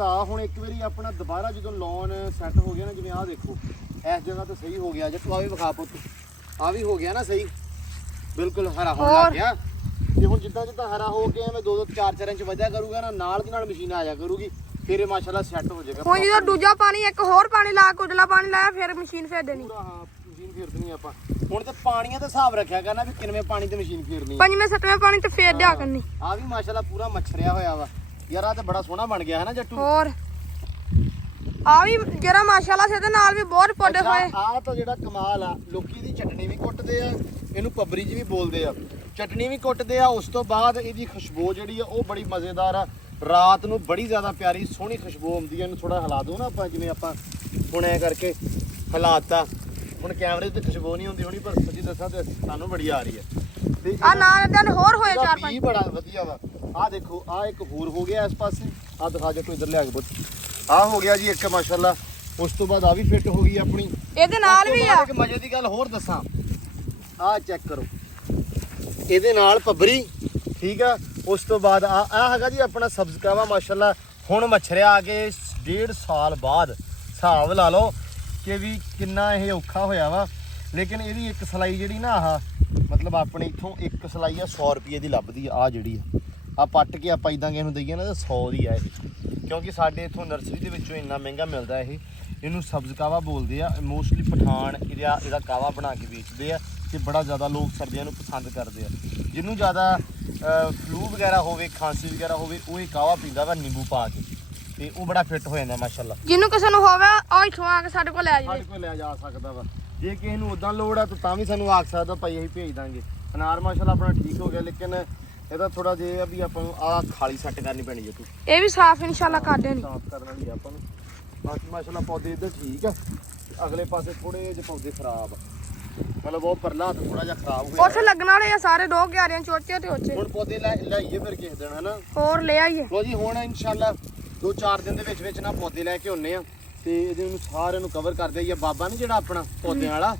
ਘਾਹ ਹੁਣ ਇੱਕ ਵਾਰੀ ਆਪਣਾ ਦੁਬਾਰਾ ਜਦੋਂ ਲਾਉਣ ਸੈੱਟ ਹੋ ਗਿਆ ਨਾ ਜਿਵੇਂ ਆਹ ਦੇਖੋ ਇਸ ਜਗ੍ਹਾ ਤੇ ਸਹੀ ਹੋ ਗਿਆ। ਜੇ ਤੂੰ ਆ ਵੀ ਵਿਖਾ ਪੁੱਤ ਆ ਵੀ ਹੋ ਗਿਆ ਨਾ ਸਹੀ ਬਿਲਕੁਲ ਹਰਾ ਹੋਣ ਲੱਗ ਗਿਆ। ਤੇ ਹੁਣ ਜਿੱਦਾਂ ਜਿੱਦਾਂ ਹਰਾ ਹੋ ਕੇ ਐਵੇਂ 2-2 4-4 ਇੰਚ ਵਧਿਆ ਕਰੂਗਾ ਨਾ ਨਾਲ ਦੀ ਨਾਲ ਮਸ਼ੀਨ ਆ ਜਾ ਕਰੂਗੀ ਫਿਰ ਇਹ ਮਾਸ਼ਾਅੱਲਾ ਸੈੱਟ ਹੋ ਜਾਏਗਾ। ਹੁਣ ਜਦੋਂ ਦੂਜਾ ਪਾਣੀ ਇੱਕ ਹੋਰ ਪਾਣੀ ਲਾ ਕੇ ਉਜਲਾ ਪਾਣੀ ਲਾਇਆ ਫਿਰ ਮਸ਼ੀਨ ਫੇਰ ਦੇਣੀ। ਪੂਰਾ ਹਾਂ ਮਸ਼ੀਨ ਫੇਰਦਣੀ ਆਪਾਂ ਹੁਣ ਤੇ ਪਾਣੀਆਂ ਦਾ ਹਿਸਾਬ ਰੱਖਿਆ ਕਰਨਾ ਵੀ ਕਿੰਨੇ ਪਾਣੀ ਤੇ ਮਸ਼ੀਨ ਫੇਰਨੀ। ਪੰਜਵੇਂ ਸੱਤਵੇਂ ਪਾਣੀ ਤੇ ਫੇਰ ਦਿਆ ਕਰਨੀ। ਆ ਵੀ ਮਾਸ਼ਾਅੱਲਾ ਪੂਰਾ ਮੱਛਰਿਆ ਹੋਇਆ ਵਾ ਯਾਰ। ਆ ਤੇ ਬੜਾ ਸੋਹਣਾ ਬਣ ਗਿਆ ਹੈ ਨਾ ਜੱਟੂ। ਹੋਰ ਆ ਵੀ ਜਿਹੜਾ ਮਾਸ਼ਾਅੱਲਾ ਸੇ ਦੇ ਨਾਲ ਵੀ ਬਹੁਤ ਪੌਦੇ ਹੋਏ। ਆ ਤਾਂ ਜਿਹੜਾ ਕਮਾਲ ਆ ਲੋਕੀ ਦੀ ਚਟਣੀ ਵੀ ਕੁੱਟਦੇ ਆ ਇਹਨੂੰ ਪਬਰੀ ਜੀ ਵੀ ਬੋਲਦੇ ਆ। ਚਟਣੀ ਵੀ ਕੁੱਟਦੇ ਆ ਉਸ ਤੋਂ ਬਾਅਦ ਇਹਦੀ ਖੁਸ਼ਬੂ ਜਿਹੜੀ ਆ ਉਹ ਬੜੀ ਮਜ਼ੇਦਾਰ ਆ। ਰਾਤ ਨੂੰ ਬੜੀ ਜ਼ਿਆਦਾ ਪਿਆਰੀ ਸੋਹਣੀ ਖੁਸ਼ਬੂ ਆਉਂਦੀ ਹੈ। ਇਹਨੂੰ ਥੋੜਾ ਹਿਲਾ ਦੋ ਨਾ ਆਪਾਂ ਜਿਵੇਂ ਆਪਾਂ ਹੁਣ ਐ ਕਰਕੇ ਹਿਲਾਤਾ। ਹੁਣ ਕੈਮਰੇ ਤੇ ਖੁਸ਼ਬੂ ਨਹੀਂ ਹੁੰਦੀ ਹੋਣੀ ਪਰ ਸੱਚੀ ਦੱਸਾਂ ਤੇ ਸਾਨੂੰ ਬੜੀ ਆ ਰਹੀ ਹੈ। ਤੇ ਆ ਨਾਲ ਦਿਨ ਹੋਰ ਹੋਏ ਚਾਰ ਪੰਜ। ਬੜਾ ਵਧੀਆ ਵਾ। ਆ ਦੇਖੋ ਆ ਇੱਕ ਹੋਰ ਹੋ ਗਿਆ ਇਸ ਪਾਸੇ। ਆ ਦਿਖਾ ਜੇ ਕੋਈ ਇਧਰ ਲਿਆ ਕੇ ਪੁੱਤ। ਆ ਹੋ ਗਿਆ ਜੀ ਇੱਕ ਮਾਸ਼ਾਅੱਲਾ। ਉਸ ਤੋਂ ਬਾਅਦ ਆ ਵੀ ਫਿੱਟ ਹੋ ਗਈ ਆਪਣੀ। ਇਹਦੇ ਨਾਲ ਵੀ ਆ ਇੱਕ ਮਜ਼ੇ ਦੀ ਗੱਲ ਹੋਰ ਦੱਸਾਂ ਆ ਚੈੱਕ ਕਰੋ ਇਹਦੇ ਨਾਲ ਪਬਰੀ ਠੀਕ ਆ। ਉਸ ਤੋਂ ਬਾਅਦ ਆ ਹੈਗਾ ਜੀ ਆਪਣਾ ਸਬਜ਼ਕਾਵਾ ਮਾਸ਼ਾਅੱਲਾ। ਹੁਣ ਮੱਛਰਿਆ ਆ ਕੇ 1.5 ਸਾਲ ਬਾਅਦ ਹਿਸਾਬ ਲਾ ਲਓ ਕਿ ਵੀ ਕਿੰਨਾ ਇਹ ਔਖਾ ਹੋਇਆ ਵਾ। ਲੇਕਿਨ ਇਹਦੀ ਇੱਕ ਸਲਾਈ ਜਿਹੜੀ ਨਾ ਆਹ ਮਤਲਬ ਆਪਣੇ ਇੱਥੋਂ ਇੱਕ ਸਲਾਈ ਆ 100 ਰੁਪਏ ਦੀ ਲੱਭਦੀ ਆ ਜਿਹੜੀ ਆ ਪੱਟ ਕੇ ਆਪਾਂ ਇਦਾਂ ਕਿਸੇ ਨੂੰ ਦਈਏ ਨਾ ਤਾਂ 100 ਦੀ ਆ ਇਹ, ਕਿਉਂਕਿ ਸਾਡੇ ਇੱਥੋਂ ਨਰਸਰੀ ਦੇ ਵਿੱਚੋਂ ਇੰਨਾ ਮਹਿੰਗਾ ਮਿਲਦਾ ਇਹ। ਇਹਨੂੰ ਸਬਜ਼ ਕਾਵਾ ਬੋਲਦੇ ਆ, ਮੋਸਟਲੀ ਪਠਾਨ ਇਹਦਾ ਕਾਵਾ ਬਣਾ ਕੇ ਵੇਚਦੇ ਆ ਤੇ ਬੜਾ ਜ਼ਿਆਦਾ ਲੋਕ ਸਰਦੀਆਂ ਨੂੰ ਪਸੰਦ ਕਰਦੇ ਆ। ਜਿਹਨੂੰ ਜ਼ਿਆਦਾ ਫਲੂ ਵਗੈਰਾ ਹੋਵੇ, ਖਾਂਸੀ ਵਗੈਰਾ ਹੋਵੇ, ਉਹ ਇਹ ਕਾਵਾ ਪੀਂਦਾ ਵਾ ਨਿੰਬੂ ਪਾ ਕੇ, ਤੇ ਉਹ ਬੜਾ ਫਿੱਟ ਹੋ ਜਾਂਦਾ ਮਾਸ਼ਾਅੱਲਾ। ਜਿਹਨੂੰ ਕਿਸੇ ਨੂੰ ਹੋਵੇ ਉਹ ਇੱਥੋਂ ਆ ਕੇ ਸਾਡੇ ਕੋਲ ਲੈ ਜਾਵੇ, ਸਾਡੇ ਕੋਲ ਲਿਆ ਜਾ ਸਕਦਾ ਵਾ। ਜੇ ਕਿਸੇ ਨੂੰ ਉਦਾਂ ਲੋੜ ਆ ਤਾਂ ਵੀ ਸਾਨੂੰ ਆਖ ਸਕਦਾ ਭਾਈ, ਅਸੀਂ ਭੇਜ ਦਾਂਗੇ। ਅਨਾਰ ਮਾਸ਼ਾਅੱਲਾ ਆਪਣਾ ਠੀਕ ਹੋ ਗਿਆ, ਲੇਕਿਨ ਇਹਦਾ ਥੋੜਾ ਜਿਹਾ ਆ ਵੀ ਆਪਾਂ ਨੂੰ ਆਹ ਖਾਲੀ ਸੈੱਟ ਕਰਨੀ ਪੈਣੀ ਜੇ ਤੂੰ ਇਹ ਵੀ ਸਾਫ਼ ਇਨਸ਼ਾਅੱਲਾ ਕਰ ਦੇਣੀ। ਸਾਫ਼ ਕਰਨ ਵਾਲੀ ਆਪਾਂ ਨੂੰ। ਬਾਕੀ ਮਾਸ਼ਾਅੱਲਾ ਪੌਦੇ ਇੱਧਰ ਠੀਕ ਆ, ਅਗਲੇ ਪਾਸੇ ਥੋੜੇ ਜਿਹੇ ਪੌਦੇ ਖਰਾਬ ਆ, ਮਤਲਬ ਉਹ ਪਰਲਾ ਹੱਥ ਥੋੜਾ ਜਿਹਾ ਖਰਾਬ ਹੋਇਆ। ਉੱਥੇ ਲੱਗਣ ਵਾਲੇ ਆ ਸਾਰੇ 2 ਕਿਆਰੀਆਂ ਚੋਚੇ ਤੇ ਉੱਚੇ। ਹੁਣ ਪੌਦੇ ਲਾਈਏ ਫਿਰ ਕਿਸੇ ਦਿਨ ਹਨਾ। ਹੋਰ ਲੈ ਆਈਏ। ਲੋ ਜੀ ਹੁਣ ਇਨਸ਼ਾਅੱਲਾ 2-4 ਦਿਨ ਦੇ ਵਿੱਚ ਨਾ ਪੌਦੇ ਲੈ ਕੇ ਆਉਨੇ ਆ ਤੇ ਇਹਦੇ ਨੂੰ ਸਾਰਿਆਂ ਨੂੰ ਕਵਰ ਕਰ ਦਈਏ। ਬਾਬਾ ਨੀ ਜਿਹੜਾ ਆਪਣਾ ਪੌਦਿਆਂ ਵਾਲਾ,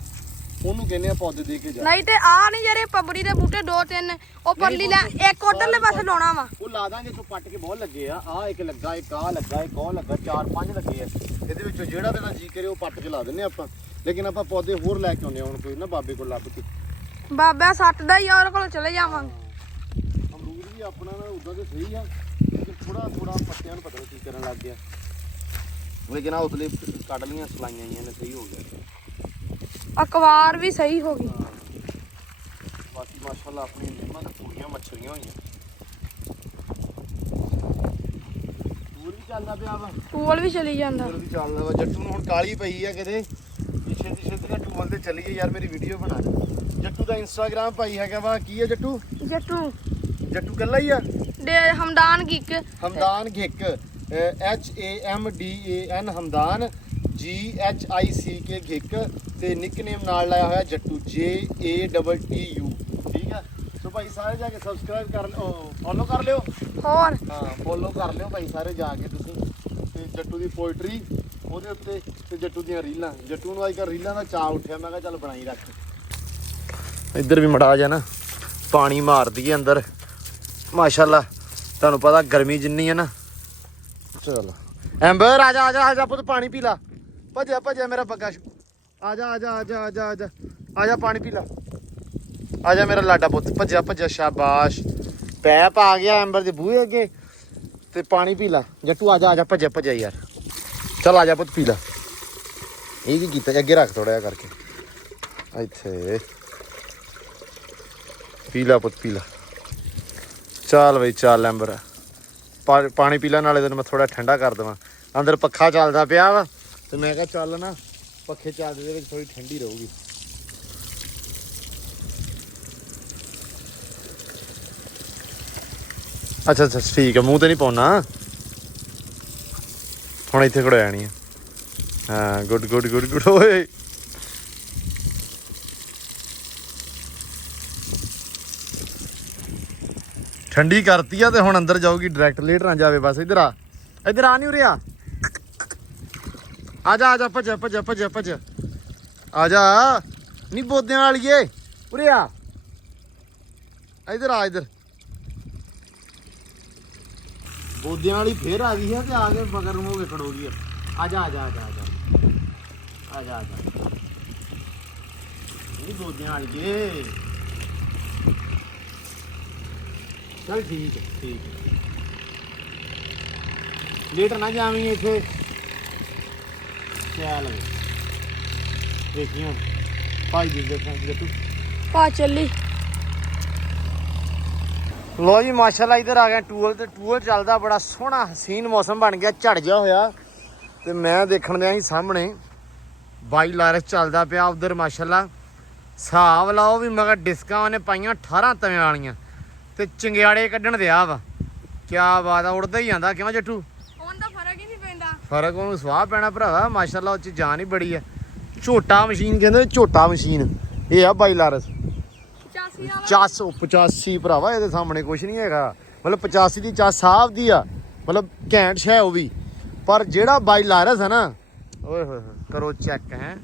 ਉਹਨੂੰ ਕਹਿੰਦੇ ਆ ਪੌਦੇ ਦੇ ਕੇ ਜਾ। ਨਹੀਂ ਤੇ ਆ ਨਹੀਂ ਜਿਹੜੇ ਪਬੜੀ ਦੇ ਬੂਟੇ 2-3 ਉਹ ਪਰਲੀ ਲੈ, ਇੱਕ ਉਧਰਲੇ ਪਾਸੇ ਲਾਉਣਾ ਵਾ। ਉਹ ਲਾ ਦਾਂਗੇ, ਤੋਂ ਪੱਟ ਕੇ ਬਹੁਤ ਲੱਗੇ ਆ। ਆ ਇੱਕ ਲੱਗਾ, ਇੱਕ ਆ ਲੱਗਾ, ਇੱਕ ਉਹ ਲੱਗਾ, 4-5 ਲੱਗੇ ਆ। ਇਹਦੇ ਵਿੱਚੋਂ ਜਿਹੜਾ ਤੇਰਾ ਜੀ ਕਰੇ ਉਹ ਪੱਟ ਕੇ ਲਾ ਦਿੰਨੇ ਆਪਾਂ। ਲੇਕਿਨ ਆਪਾਂ ਪੌਦੇ ਹੋਰ ਲੈ ਕੇ ਆਉਨੇ ਆ ਹੁਣ ਕੋਈ ਨਾ ਬਾਬੇ ਕੋਲ ਲੱਭ ਕੇ। ਬਾਬਾ ਸੱਤ ਦਾ ਹੀ ਆ, ਉਹਦੇ ਕੋਲ ਚਲੇ ਜਾਵਾਂਗੇ। ਅਮਰੂਦ ਵੀ ਆਪਣਾ ਨਾ ਉਦਾਂ ਤੇ ਸਹੀ ਆ, ਲੇਕਿਨ ਥੋੜਾ ਪੱਤਿਆਂ ਨੂੰ ਪਤਾ ਨਹੀਂ ਕੀ ਕਰਨ ਲੱਗ ਗਿਆ। ਲੇਕਿਨ ਆ ਉਤਲੇ ਕੱਢ ਲੀਆਂ ਸਲਾਈਆਂ ਜੀਆਂ ਨੇ, ਸਹੀ ਹੋ ਗਿਆ। ਅਕਵਾਰ ਵੀ ਸਹੀ ਹੋ ਗਈ। ਬਾਕੀ ਮਾਸ਼ਾਅੱਲਾ ਆਪਣੀ ਨਿੰਮਾਂ ਤੇ ਪੂਰੀਆਂ ਮੱਛਰੀਆਂ ਹੋਈਆਂ। ਟੂਲ ਵੀ ਚੱਲਦਾ ਪਿਆ ਵਾ, ਟੂਲ ਵੀ ਚਲੀ ਜਾਂਦਾ। ਟੂਲ ਵੀ ਚੱਲਦਾ ਵਾ। ਜੱਟੂ ਨੂੰ ਹੁਣ ਕਾਲੀ ਪਈ ਆ ਕਿਤੇ, ਛੇਤੀ ਦਾ ਟੂਲ ਤੇ ਚੱਲੀਏ ਯਾਰ, ਮੇਰੀ ਵੀਡੀਓ ਬਣਾ ਦੇ। ਜੱਟੂ ਦਾ ਇੰਸਟਾਗ੍ਰਾਮ ਭਾਈ ਹੈਗਾ ਵਾ, ਕੀ ਆ ਜੱਟੂ? ਜੱਟੂ ਕੱਲਾ ਹੀ ਆ? ਹਮਦਾਨ ਗਿੱਕ, ਹਮਦਾਨ ਗਿੱਕ, HAMDAN ਹਮਦਾਨ, GHICK ਗਿੱਕ, ਤੇ ਨਿਕਨੇਮ ਨਾਲ ਲਾਇਆ ਹੋਇਆ ਜੱਟੂ, JATTU। ਠੀਕ ਆ, ਸੋ ਭਾਈ ਸਾਰੇ ਜਾ ਕੇ ਸਬਸਕ੍ਰਾਈਬ ਕਰ ਲਿਓ, ਫੋਲੋ ਕਰ ਲਿਓ। ਹੋਰ ਹਾਂ ਫੋਲੋ ਕਰ ਲਿਓ ਭਾਈ ਸਾਰੇ ਜਾ ਕੇ ਤੁਸੀਂ। ਤੇ ਜੱਟੂ ਦੀ ਪੋਇਟਰੀ ਉਹਦੇ ਉੱਤੇ ਤੇ ਜੱਟੂ ਦੀਆਂ ਰੀਲਾਂ। ਜੱਟੂ ਨੂੰ ਅੱਜ ਕੱਲ੍ਹ ਰੀਲਾਂ ਦਾ ਚਾਅ ਉੱਠਿਆ, ਮੈਂ ਕਿਹਾ ਚੱਲ ਬਣਾਈ ਰੱਖ। ਇੱਧਰ ਵੀ ਮੜਾ ਜਾ ਨਾ ਪਾਣੀ ਮਾਰਦੀ ਹੈ ਅੰਦਰ ਮਾਸ਼ਾਅੱਲਾ। ਤੁਹਾਨੂੰ ਪਤਾ ਗਰਮੀ ਜਿੰਨੀ ਹੈ ਨਾ। ਚਲੋ ਐਂਬਰ ਆ ਜਾ, ਆ ਜਾ ਪੁੱਤ ਪਾਣੀ ਪੀ ਲਾ। ਭੱਜਿਆ ਮੇਰਾ ਬੱਗਾ, ਆ ਜਾ ਪਾਣੀ ਪੀ ਲਾ। ਆ ਜਾ ਮੇਰਾ ਲਾਡਾ ਪੁੱਤ, ਭੱਜਿਆ ਸ਼ਾਬਾਸ਼। ਪੈਪ ਆ ਗਿਆ ਐਂਬਰ ਦੇ ਬੂਹੇ ਅੱਗੇ ਤੇ ਪਾਣੀ ਪੀ ਲਾ। ਜੱਟੂ ਆ ਜਾ ਭੱਜਿਆ ਯਾਰ। ਚੱਲ ਆ ਜਾ ਪੁੱਤ ਪੀ ਲਾ। ਇਹ ਕੀ ਕੀਤਾ, ਅੱਗੇ ਰੱਖ ਥੋੜਾ ਜਿਹਾ ਕਰਕੇ ਇੱਥੇ। ਪੀ ਲਾ ਪੁੱਤ ਪੀ ਲਾ। ਚੱਲ ਬਈ ਚੱਲ ਐਂਬਰ, ਪਾਣੀ ਪੀ ਲਾ, ਨਾਲੇ ਤੈਨੂੰ ਮੈਂ ਥੋੜਾ ਠੰਡਾ ਕਰ ਦੇਵਾਂ। ਅੰਦਰ ਪੱਖਾ ਚੱਲਦਾ ਪਿਆ ਵਾ ਤੇ ਮੈਂ ਕਿਹਾ ਚੱਲ ਨਾ ਪੱਖੇ ਚੱਲਦੇ ਦੇ ਵਿੱਚ ਥੋੜੀ ਠੰਡੀ ਰਹੂਗੀ। ਅੱਛਾ ਠੀਕ ਹੈ, ਮੂੰਹ ਤੇ ਨਹੀਂ ਪਾਉਣਾ ਹੁਣ, ਇੱਥੇ ਖੜੋ ਜਾਣੀ ਆ। ਹਾਂ ਗੁੱਡ ਓਏ। ਠੰਡੀ ਕਰਤੀ ਆ ਤੇ ਹੁਣ ਅੰਦਰ ਜਾਊਗੀ ਡਾਇਰੈਕਟ, ਲੇਟ ਨਾ ਜਾਵੇ ਬਸ। ਇੱਧਰ ਆ ਨਹੀਂ ਉਰੇ ਆ ਜਾ ਭੱਜ ਆ ਜਾ ਨੀ ਬੋਦਿਆਂ ਵਾਲੀਏ, ਉਰੇ ਆ। ਇੱਧਰ ਬੋਦਿਆਂ ਵਾਲੀ ਫੇਰ ਆ ਗਈ ਹੈ ਤੇ ਆ ਕੇ ਮਗਰ ਨੂੰ ਹੋ ਕੇ ਖੜੋ ਗਈ। ਆ ਜਾ ਨੀ ਬੋਦਿਆਂ ਵਾਲੀਏ। ਚਲ ਠੀਕ ਹੈ। ਲੇਟ ਨਾ ਜਾਵੀਂ ਇੱਥੇ। ਚੱਲ ਦੇਖੀਓ ਭਾਈ ਜੀ ਦੇ ਤੂੰ ਪਾ ਚੱਲੀ। ਲੋ ਜੀ ਮਾਸ਼ਾਅੱਲਾ ਇੱਧਰ ਆ ਗਿਆ ਟੂਲ, ਤੇ ਟੂਲ ਚੱਲਦਾ ਬੜਾ ਸੋਹਣਾ ਹਸੀਨ ਮੌਸਮ ਬਣ ਗਿਆ, ਝੜ ਗਿਆ ਹੋਇਆ। ਤੇ ਮੈਂ ਦੇਖਣ ਦਿਆ ਸੀ ਸਾਹਮਣੇ ਬਾਈ ਲਾਰਸ ਚੱਲਦਾ ਪਿਆ ਉਧਰ ਮਾਸ਼ਾਅੱਲਾ। ਹਿਸਾਬ ਲਾਓ ਵੀ ਮਗਰ ਡਿਸਕਾਂ ਉਹਨੇ ਪਾਈਆਂ 18 ਤਵਿਆਂ ਵਾਲੀਆਂ ਤੇ ਚੰਗਿਆੜੇ ਕੱਢਣ ਦਿਆ ਵਾ। ਕਿਆ ਬਾਤ ਆ, ਉੜਦਾ ਹੀ ਜਾਂਦਾ। ਕਿਉਂ ਜੱਟੂ? ਹੁਣ ਤਾਂ ਫਰਕ ਹੀ ਨਹੀਂ ਪੈਂਦਾ। ਫਰਕ ਉਹਨੂੰ ਸਵਾਹ ਪੈਣਾ ਭਰਾਵਾ ਮਾਸ਼ਾਅੱਲਾ, ਉਹ 'ਚ ਜਾਨ ਹੀ ਬੜੀ ਆ। ਝੋਟਾ ਮਸ਼ੀਨ ਕਹਿੰਦੇ, ਝੋਟਾ ਮਸ਼ੀਨ ਇਹ ਆ ਬਾਈ ਲਾਰਸ। 85 ਭਰਾਵਾ, ਇਹਦੇ ਸਾਹਮਣੇ ਕੁਛ ਨਹੀਂ ਹੈਗਾ। ਮਤਲਬ 85 ਦੀ ਚੱਸ ਸਾਹਿਬ ਦੀ ਆ, ਮਤਲਬ ਘੈਂਟ ਸ਼ੈ ਉਹ ਵੀ। ਪਰ ਜਿਹੜਾ ਬਾਈ ਲਾਰਸ ਹੈ ਨਾ, ਓਏ ਹੋਏ ਕਰੋ ਚੈੱਕ। ਹੈ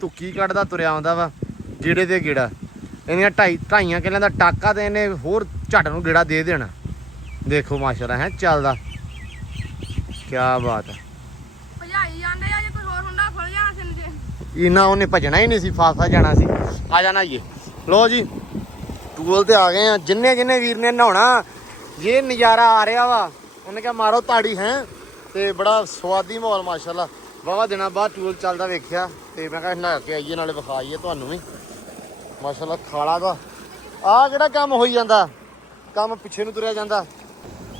ਧੁੱਕੀ ਕੱਢਦਾ ਤੁਰਿਆ ਆਉਂਦਾ ਵਾ ਗੇੜੇ ਤੇ ਗੇੜਾ। ਇਹਦੀਆਂ 2.5 ਕਿੱਲਿਆਂ ਦਾ ਟਾਕਾ ਤੇ ਇਹਨੇ ਹੋਰ ਝੱਟ ਨੂੰ ਗੇੜਾ ਦੇ ਦੇਣਾ। ਦੇਖੋ ਮਾਸ਼ਾਅੱਲਾ ਹੈ ਚੱਲਦਾ, ਕਿਆ ਬਾਤ ਹੈ। ਭਜਾਈ ਜਾਂਦੇ ਆ, ਜੇ ਕੋਈ ਹੋਰ ਹੁੰਦਾ ਖੁੱਲ ਜਾਣਾ ਸੀ ਜੇ। ਇਹਨਾਂ ਉਹਨੇ ਭਜਣਾ ਹੀ ਨਹੀਂ ਸੀ, ਫਾਸਾ ਜਾਣਾ ਸੀ। ਆ ਜਾਣਾ ਇਹ ਲੋ ਜੀ ਟੂਲ ਤੇ ਆ ਗਏ ਆ। ਜਿੰਨੇ ਵੀਰ ਨੇ ਨਹਾਉਣਾ, ਜੇ ਨਜ਼ਾਰਾ ਆ ਰਿਹਾ ਵਾ, ਉਹਨੇ ਕਿਹਾ ਮਾਰੋ ਤਾੜੀ ਹੈ। ਤੇ ਬੜਾ ਸਵਾਦੀ ਮਾਹੌਲ ਮਾਸ਼ਾਅੱਲਾ। ਵਾਹਵਾ ਦਿਨਾਂ ਬਾਅਦ ਟੂਲ ਚੱਲਦਾ ਵੇਖਿਆ ਤੇ ਮੈਂ ਕਿਹਾ ਨਹਾ ਕੇ ਆਈਏ, ਨਾਲੇ ਵਿਖਾਈਏ ਤੁਹਾਨੂੰ ਵੀ ਮਾਸ਼ਾਅੱਲਾ। ਖਾਲਾ ਦਾ ਆਹ ਕਿਹੜਾ ਕੰਮ ਹੋਈ ਜਾਂਦਾ, ਕੰਮ ਪਿੱਛੇ ਨੂੰ ਤੁਰਿਆ ਜਾਂਦਾ।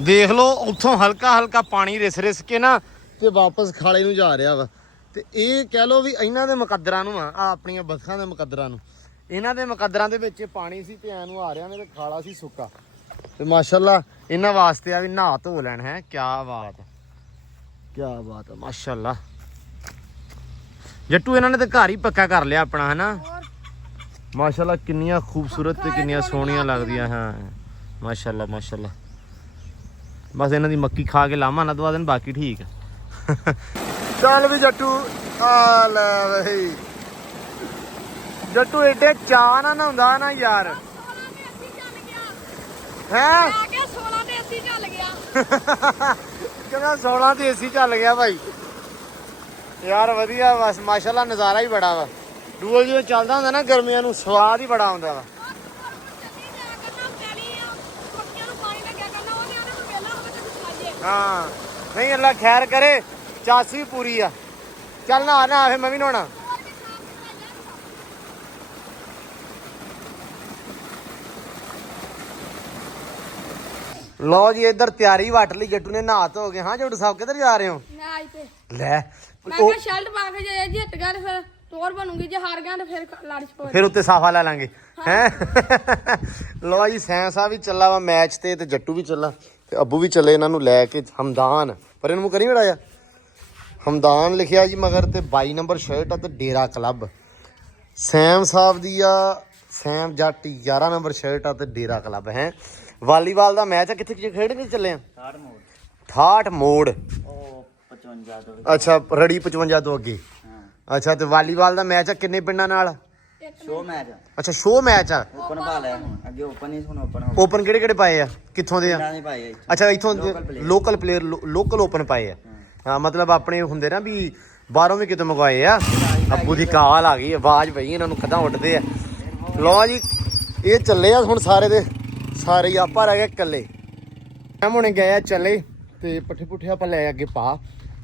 ਦੇਖ ਲਓ ਉੱਥੋਂ ਹਲਕਾ ਪਾਣੀ ਰਿਸ ਕੇ ਨਾ ਤੇ ਵਾਪਸ ਖਾਲੇ ਨੂੰ ਜਾ ਰਿਹਾ ਵਾ। ਤੇ ਇਹ ਕਹਿ ਲਓ ਵੀ ਇਹਨਾਂ ਦੇ ਮੁਕੱਦਰਾਂ ਨੂੰ ਆ ਆਪਣੀਆਂ ਬਸਖਾਂ ਦੇ ਮੁਕੱਦਰਾਂ ਨੂੰ, ਇਹਨਾਂ ਦੇ ਮੁਕੱਦਰਾਂ ਦੇ ਵਿੱਚ ਪਾਣੀ ਸੀ ਤੇ ਐਨੂੰ ਆ ਰਿਹਾ ਨੇ ਤੇ ਖਾਲਾ ਸੀ ਸੁੱਕਾ। ਤੇ ਮਾਸ਼ਾਅੱਲਾ ਇਹਨਾਂ ਵਾਸਤੇ ਆ ਵੀ ਨਹਾ ਧੋ ਲੈਣ ਹੈ। ਕਿਆ ਬਾਤ ਹੈ ਮਾਸ਼ਾਅੱਲਾ। ਜੱਟੂ ਇਹਨਾਂ ਨੇ ਤੇ ਘਰ ਹੀ ਪੱਕਾ ਕਰ ਲਿਆ ਆਪਣਾ, ਹਨਾ ਮਾਸ਼ਾਅੱਲਾ। ਕਿੰਨੀਆਂ ਖੂਬਸੂਰਤ ਤੇ ਕਿੰਨੀਆਂ ਸੋਹਣੀਆਂ ਲੱਗਦੀਆਂ। ਹਾਂ ਮਾਸ਼ਾਅੱਲਾ। ਬਸ ਇਹਨਾਂ ਦੀ ਮੱਕੀ ਖਾ ਕੇ ਲਾਵਾਂ ਨਾ ਦਵਾ ਦੇਣ, ਬਾਕੀ ਠੀਕ ਆ। ਚੱਲ ਵੀ ਜੱਟੂ ਆ ਲੈ ਬਈ। ਜੱਟੂ ਏਡੇ ਚਾਹ ਨਾ ਹੁੰਦਾ ਨਾ ਯਾਰ ਹੈ। 16 ਤੇ 80 ਚੱਲ ਗਿਆ। ਕਹਿੰਦਾ 16 ਤੇ ਏਸੀ ਚੱਲ ਗਿਆ ਭਾਈ ਯਾਰ। ਵਧੀਆ ਬਸ ਮਾਸ਼ਾਅੱਲਾ, ਨਜ਼ਾਰਾ ਹੀ ਬੜਾ ਵਾ। ਡੂਲ ਜਿਵੇਂ ਚੱਲਦਾ ਹੁੰਦਾ ਨਾ ਗਰਮੀਆਂ ਨੂੰ, ਸਵਾਦ ਹੀ ਬੜਾ ਆਉਂਦਾ ਵਾ। ਹਾਂ ਨਹੀਂ ਅੱਲਾ ਖੈਰ ਕਰੇ, ਚਾਸ ਵੀ ਪੂਰੀ ਆ। ਚੱਲ ਨਾ ਫੇ ਮੈਂ ਵੀ ਨਹਾਉਣਾ। ਲਓ ਜੀ ਇੱਧਰ ਤਿਆਰੀ ਵੱਟ ਲਈ ਜੱਟੂ ਨੇ, ਨਹਾ ਧੋ ਗਏ। ਹਾਂ ਜੱਟੂ ਸਾਹਿਬ ਕਿੱਧਰ ਜਾ ਰਹੇ ਹੋ? ਮੈਂ ਇੱਥੇ ਲੈ ਮੈਂ ਕਿਹਾ ਸ਼ਰਟ ਪਾ ਕੇ ਜੇ ਜਿੱਤ ਗਿਆ ਤੇ ਫਿਰ ਟੋਰ ਬਣੂਗੀ, ਜੇ ਹਾਰ ਗਿਆ ਤੇ ਫਿਰ ਲੜ ਚ ਫਿਰ ਉੱਤੇ ਸਾਫਾ ਲੈ ਲਾਂਗੇ ਹੈ। ਲਓ ਜੀ ਸੈਂ ਸਾਹਿਬ ਵੀ ਚੱਲਾ ਵਾ ਮੈਚ ਤੇ ਜੱਟੂ ਵੀ ਚੱਲਾ ਤੇ ਅੱਬੂ ਵੀ ਚੱਲੇ ਇਹਨਾਂ ਨੂੰ ਲੈ ਕੇ। ਹਮਦਾਨ ਪਰ ਇਹਨੂੰ ਕਰੀ ਬੜਾਇਆ ਹਮਦਾਨ ਲਿਖਿਆ ਜੀ ਮਗਰ, ਤੇ 22 ਨੰਬਰ ਸ਼ਰਟ ਆ ਤੇ ਡੇਰਾ ਕਲੱਬ। ਸੈਮ ਸਾਹਿਬ ਦੀ ਆ, ਸੈਮ ਜੱਟ 11 ਨੰਬਰ ਸ਼ਰਟ ਆ ਤੇ ਡੇਰਾ ਕਲੱਬ ਹੈ। ਵਾਲੀਬਾਲ ਦਾ ਮੈਚ ਆ। ਕਿੱਥੇ ਖੇਡ ਕੇ ਚੱਲੇ ਆ? 68 ਮੋੜ। ਉਹ 55 ਤੋਂ ਅੱਛਾ ਰੜੀ 55 ਤੋਂ ਅੱਗੇ। ਅੱਛਾ ਤੇ ਵਾਲੀਬਾਲ ਦਾ ਮੈਚ ਆ ਕਿੰਨੇ ਪਿੰਡਾਂ ਨਾਲ? Show match. ਅੱਛਾ ਸ਼ੋ ਮੈਚ ਆ। ਓਪਨ ਪਾ ਲਿਆ ਹੁਣ, ਅੱਗੇ ਓਪਨ ਹੀ ਹੁਣ ਓਪਨ ਹੋ ਓਪਨ ਕਿਹੜੇ ਪਾਏ ਆ? ਕਿੱਥੋਂ ਦੇ ਆ? ਨਹੀਂ ਪਾਏ। ਅੱਛਾ ਇੱਥੋਂ ਲੋਕਲ ਪਲੇਅਰ, ਲੋਕਲ ਓਪਨ ਪਾਏ ਆ। ਹਾਂ ਮਤਲਬ ਆਪਣੇ ਹੁੰਦੇ ਨਾ ਵੀ ਬਾਹਰੋਂ ਵੀ ਕਿਤੇ ਮੰਗਵਾਏ ਆ। ਅੱਬੂ ਦੀ ਕਾਲ ਆ ਗਈ, ਆਵਾਜ਼ ਪਈ ਇਹਨਾਂ ਨੂੰ, ਕਦਾਂ ਉੱਡਦੇ ਆ। ਲਓ ਜੀ ਇਹ ਚੱਲੇ ਆ ਹੁਣ ਸਾਰੇ ਦੇ ਸਾਰੇ ਹੀ, ਆਪਾਂ ਰਹਿ ਗਏ ਇਕੱਲੇ। ਐਮ ਹੁਣੇ ਗਏ ਆ ਚੱਲੇ ਤੇ ਪੱਠੇ ਪੁੱਠੇ ਆਪਾਂ ਲੈ ਅੱਗੇ ਪਾ।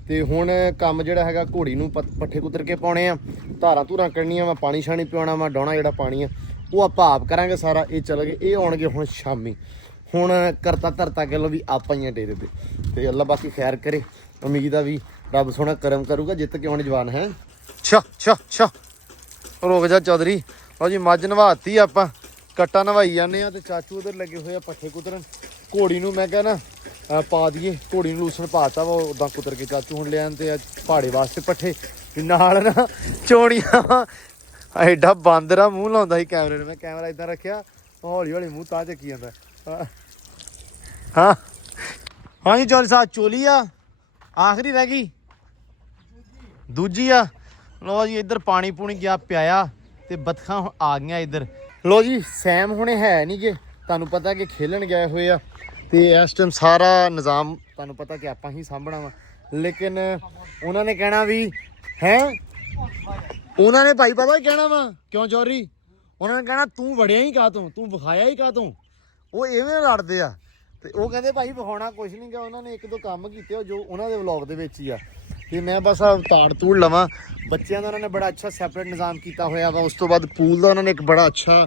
ਤੇ ਹੁਣ ਕੰਮ ਜਿਹੜਾ ਹੈਗਾ ਘੋੜੀ ਨੂੰ ਪੱਠੇ ਕੁਤਰ ਕੇ ਪਾਉਣੇ ਆ, ਧਾਰਾਂ ਧੂਰਾਂ ਕੱਢਣੀਆਂ ਵਾ, ਪਾਣੀ ਛਾਣੀ ਪਿਆਉਣਾ ਵਾ, ਡਾਉਣਾ ਜਿਹੜਾ ਪਾਣੀ ਆ ਉਹ ਆਪਾਂ ਆਪ ਕਰਾਂਗੇ ਸਾਰਾ। ਇਹ ਚੱਲ ਗਏ, ਇਹ ਆਉਣਗੇ ਹੁਣ ਸ਼ਾਮੀ। ਹੁਣ ਕਰਤਾ ਧਰਤਾ ਕਹਿ ਲਓ ਵੀ ਆਪਾਂ ਹੀ ਆ ਡੇਰੇ ਤੇ। ਤੇ ਅੱਲਾ ਬਾਕੀ ਖੈਰ ਕਰੇ, ਉਮੀਦ ਆ ਵੀ ਰੱਬ ਸੋਹਣਾ ਕਰਮ ਕਰੂਗਾ, ਜਿੱਤ ਕੇ ਆਉਣ ਜਵਾਨ ਹੈ। ਛਾ ਰੁਕ ਜਾ ਚੌਧਰੀ। ਲਓ ਜੀ ਮੱਝ ਨਵਾਤੀ ਆਪਾਂ, ਕੱਟਾ ਨਵਾਈ ਜਾਂਦੇ ਆ ਤੇ ਚਾਚੂ ਉਧਰ ਲੱਗੇ ਹੋਏ ਆ ਪੱਠੇ ਕੁਤਰਨ। ਘੋੜੀ ਨੂੰ ਮੈਂ ਕਿਹਾ ਨਾ ਪਾ ਦਈਏ, ਘੋੜੀ ਨੂੰ ਲੂਸਣ ਪਾਤਾ ਵਾ, ਉਦਾਂ ਕੁਤਰ ਕੇ ਚਾਚੂ ਹੁਣ ਲਿਆਣ ਤੇ ਪਹਾੜੇ ਵਾਸਤੇ ਪੱਠੇ ਨਾਲ ਨਾ ਚੋਣੀਆਂ। ਐਡਾ ਬਾਂਦਰ ਆ, ਮੂੰਹ ਲਾਉਂਦਾ ਸੀ ਕੈਮਰੇ ਨੂੰ। ਮੈਂ ਕੈਮਰਾ ਇਦਾਂ ਰੱਖਿਆ, ਹੌਲੀ ਮੂੰਹ ਤਾਂ ਚੱਕੀ ਜਾਂਦਾ। ਹਾਂ ਹਾਂਜੀ ਚੌਧਰੀ ਸਾਹਿਬ ਚੋਲੀ ਆ, ਆਖਰੀ ਰਹਿ ਗਈ ਦੂਜੀ ਆ। ਲੋ ਜੀ ਇੱਧਰ ਪਾਣੀ ਪੂਣੀ ਗਿਆ ਪਿਆਇਆ ਤੇ ਬਤਖਾਂ ਆ ਗਈਆਂ ਇੱਧਰ। ਲੋ ਜੀ ਸੈਮ ਹੁਣੇ ਹੈ ਨਹੀਂ ਗੇ, ਤੁਹਾਨੂੰ ਪਤਾ ਕਿ ਖੇਲਣ ਗਏ ਹੋਏ ਆ ਤੇ ਇਸ ਟਾਈਮ ਸਾਰਾ ਨਿਜ਼ਾਮ ਤੁਹਾਨੂੰ ਪਤਾ ਕਿ ਆਪਾਂ ਹੀ ਸਾਂਭਣਾ ਵਾ। ਲੇਕਿਨ ਉਹਨਾਂ ਨੇ ਕਹਿਣਾ ਵੀ ਹੈ, ਉਹਨਾਂ ਨੇ ਭਾਈ ਪਤਾ ਕਹਿਣਾ ਵਾ ਕਿਉਂ ਚੌਧਰੀ, ਉਹਨਾਂ ਨੇ ਕਹਿਣਾ ਤੂੰ ਵੜਿਆ ਹੀ ਕਾਹਤੋਂ, ਤੂੰ ਵਿਖਾਇਆ ਹੀ ਕਾਹਤੋਂ। ਉਹ ਐਵੇਂ ਲੜਦੇ ਆ ਤੇ ਉਹ ਕਹਿੰਦੇ ਭਾਈ ਵਿਖਾਉਣਾ ਕੁਛ ਨਹੀਂ ਗਾ। ਉਹਨਾਂ ਨੇ ਇੱਕ ਦੋ ਕੰਮ ਕੀਤੇ ਜੋ ਉਹਨਾਂ ਦੇ ਵਲੌਗ ਦੇ ਵਿੱਚ ਹੀ ਆ ਤੇ ਮੈਂ ਬਸ ਤਾੜ ਤੂੜ ਲਵਾਂ। ਬੱਚਿਆਂ ਦਾ ਉਹਨਾਂ ਨੇ ਬੜਾ ਅੱਛਾ ਸੈਪਰੇਟ ਨਿਜ਼ਾਮ ਕੀਤਾ ਹੋਇਆ ਵਾ। ਉਸ ਤੋਂ ਬਾਅਦ ਪੂਲ ਦਾ ਉਹਨਾਂ ਨੇ ਇੱਕ ਬੜਾ ਅੱਛਾ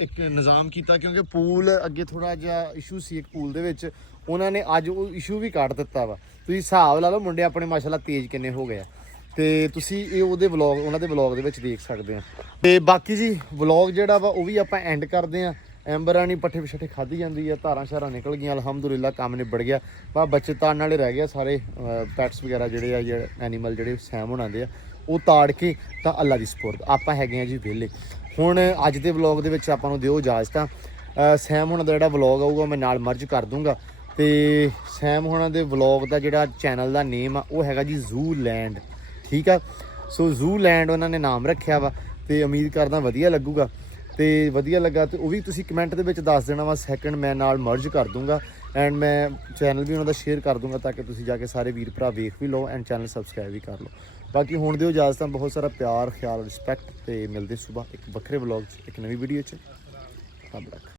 ਇੱਕ ਨਿਜ਼ਾਮ ਕੀਤਾ, ਕਿਉਂਕਿ ਪੂਲ ਅੱਗੇ ਥੋੜਾ ਜਿਹਾ ਇਸ਼ੂ ਸੀ ਇੱਕ ਪੂਲ ਦੇ ਵਿੱਚ। ਉਹਨਾਂ ਨੇ ਅੱਜ ਉਹ ਇਸ਼ੂ ਵੀ ਕੱਢ ਦਿੱਤਾ ਵਾ। ਤੁਸੀਂ ਹਿਸਾਬ ਲਾ ਲਓ ਮੁੰਡੇ ਆਪਣੇ ਮਾਸ਼ਾਅੱਲਾ ਤੇਜ਼ ਕਿੰਨੇ ਹੋ ਗਏ ਆ। ਤੇ ਤੁਸੀਂ ਇਹ ਉਹਦੇ ਵਲੌਗ, ਉਹਨਾਂ ਦੇ ਵਲੌਗ ਦੇ ਵਿੱਚ ਦੇਖ ਸਕਦੇ ਆ। ਤੇ ਬਾਕੀ ਜੀ ਵਲੌਗ ਜਿਹੜਾ ਵਾ ਉਹ ਵੀ ਆਪਾਂ ਐਂਡ ਕਰਦੇ ਆ। ਐਂਬਰਾਂ ਨਹੀਂ ਪੱਠੇ ਪਿਛੱਠੇ ਖਾਧੀ ਜਾਂਦੀ ਆ, ਧਾਰਾਂ ਸ਼ਾਰਾਂ ਨਿਕਲ ਗਈਆਂ ਅਲਹਮਦੁਲਿਲਾ, ਕੰਮ ਨਿਬੜ ਗਿਆ। ਬਸ ਬੱਚੇ ਤਾੜਨ ਵਾਲੇ ਰਹਿ ਗਏ ਸਾਰੇ, ਪੈਟਸ ਵਗੈਰਾ ਜਿਹੜੇ ਆ, ਜਿਹੜੇ ਐਨੀਮਲ ਜਿਹੜੇ ਸੈਮ ਹੋਣਾਂਦੇ ਆ ਉਹ ਤਾੜ ਕੇ ਤਾਂ ਅੱਲਾ ਦੀ ਸਪੁਰਦ। ਆਪਾਂ ਹੈਗੇ ਆ ਜੀ ਵਿਹਲੇ। ਹੁਣ ਅੱਜ ਦੇ ਵਲੌਗ ਦੇ ਵਿੱਚ ਆਪਾਂ ਨੂੰ ਦਿਓ ਇਜਾਜ਼ਤਾਂ। ਸੈਮ ਹੋਣਾ ਦਾ ਜਿਹੜਾ ਵਲੌਗ ਆਊਗਾ ਮੈਂ ਨਾਲ ਮਰਜ ਕਰ ਦੂੰਗਾ। ਤੇ ਸੈਮ ਹੋਣਾ ਦੇ ਵਲੌਗ ਦਾ ਜਿਹੜਾ ਚੈਨਲ ਦਾ ਨੇਮ ਆ ਉਹ ਹੈਗਾ ਜੀ ਜ਼ੂ ਲੈਂਡ, ਠੀਕ ਆ। ਸੋ ਜ਼ੂ ਲੈਂਡ ਉਹਨਾਂ ਨੇ ਨਾਮ ਰੱਖਿਆ ਵਾ ਤੇ ਉਮੀਦ ਕਰਦਾ ਵਧੀਆ ਲੱਗੂਗਾ। ਤੇ ਵਧੀਆ ਲੱਗਾ ਤੇ ਉਹ ਵੀ ਤੁਸੀਂ ਕਮੈਂਟ ਦੇ ਵਿੱਚ ਦੱਸ ਦੇਣਾ ਵਾ। ਸੈਕਿੰਡ ਮੈਂ ਨਾਲ ਮਰਜ ਕਰ ਦੂੰਗਾ ਐਂਡ ਮੈਂ ਚੈਨਲ ਵੀ ਉਹਨਾਂ ਦਾ ਸ਼ੇਅਰ ਕਰ ਦੂੰਗਾ ਤਾਂ ਕਿ ਤੁਸੀਂ ਜਾ ਕੇ ਸਾਰੇ ਵੀਰ ਭਰਾ ਵੇਖ ਵੀ ਲਓ ਐਂਡ ਚੈਨਲ ਸਬਸਕ੍ਰਾਈਬ ਵੀ ਕਰ ਲਓ। ਬਾਕੀ ਹੁਣ ਦਿਓ ਇਜਾਜ਼ਤ, ਬਹੁਤ ਸਾਰਾ ਪਿਆਰ, ਖਿਆਲ, ਰਿਸਪੈਕਟ, ਤੇ ਮਿਲਦੇ ਸੁਬਾਹ ਇੱਕ ਵੱਖਰੇ ਵਲੌਗ 'ਚ, ਇੱਕ ਨਵੀਂ ਵੀਡੀਓ 'ਚ। ਰੱਬ ਰੱਖਾ।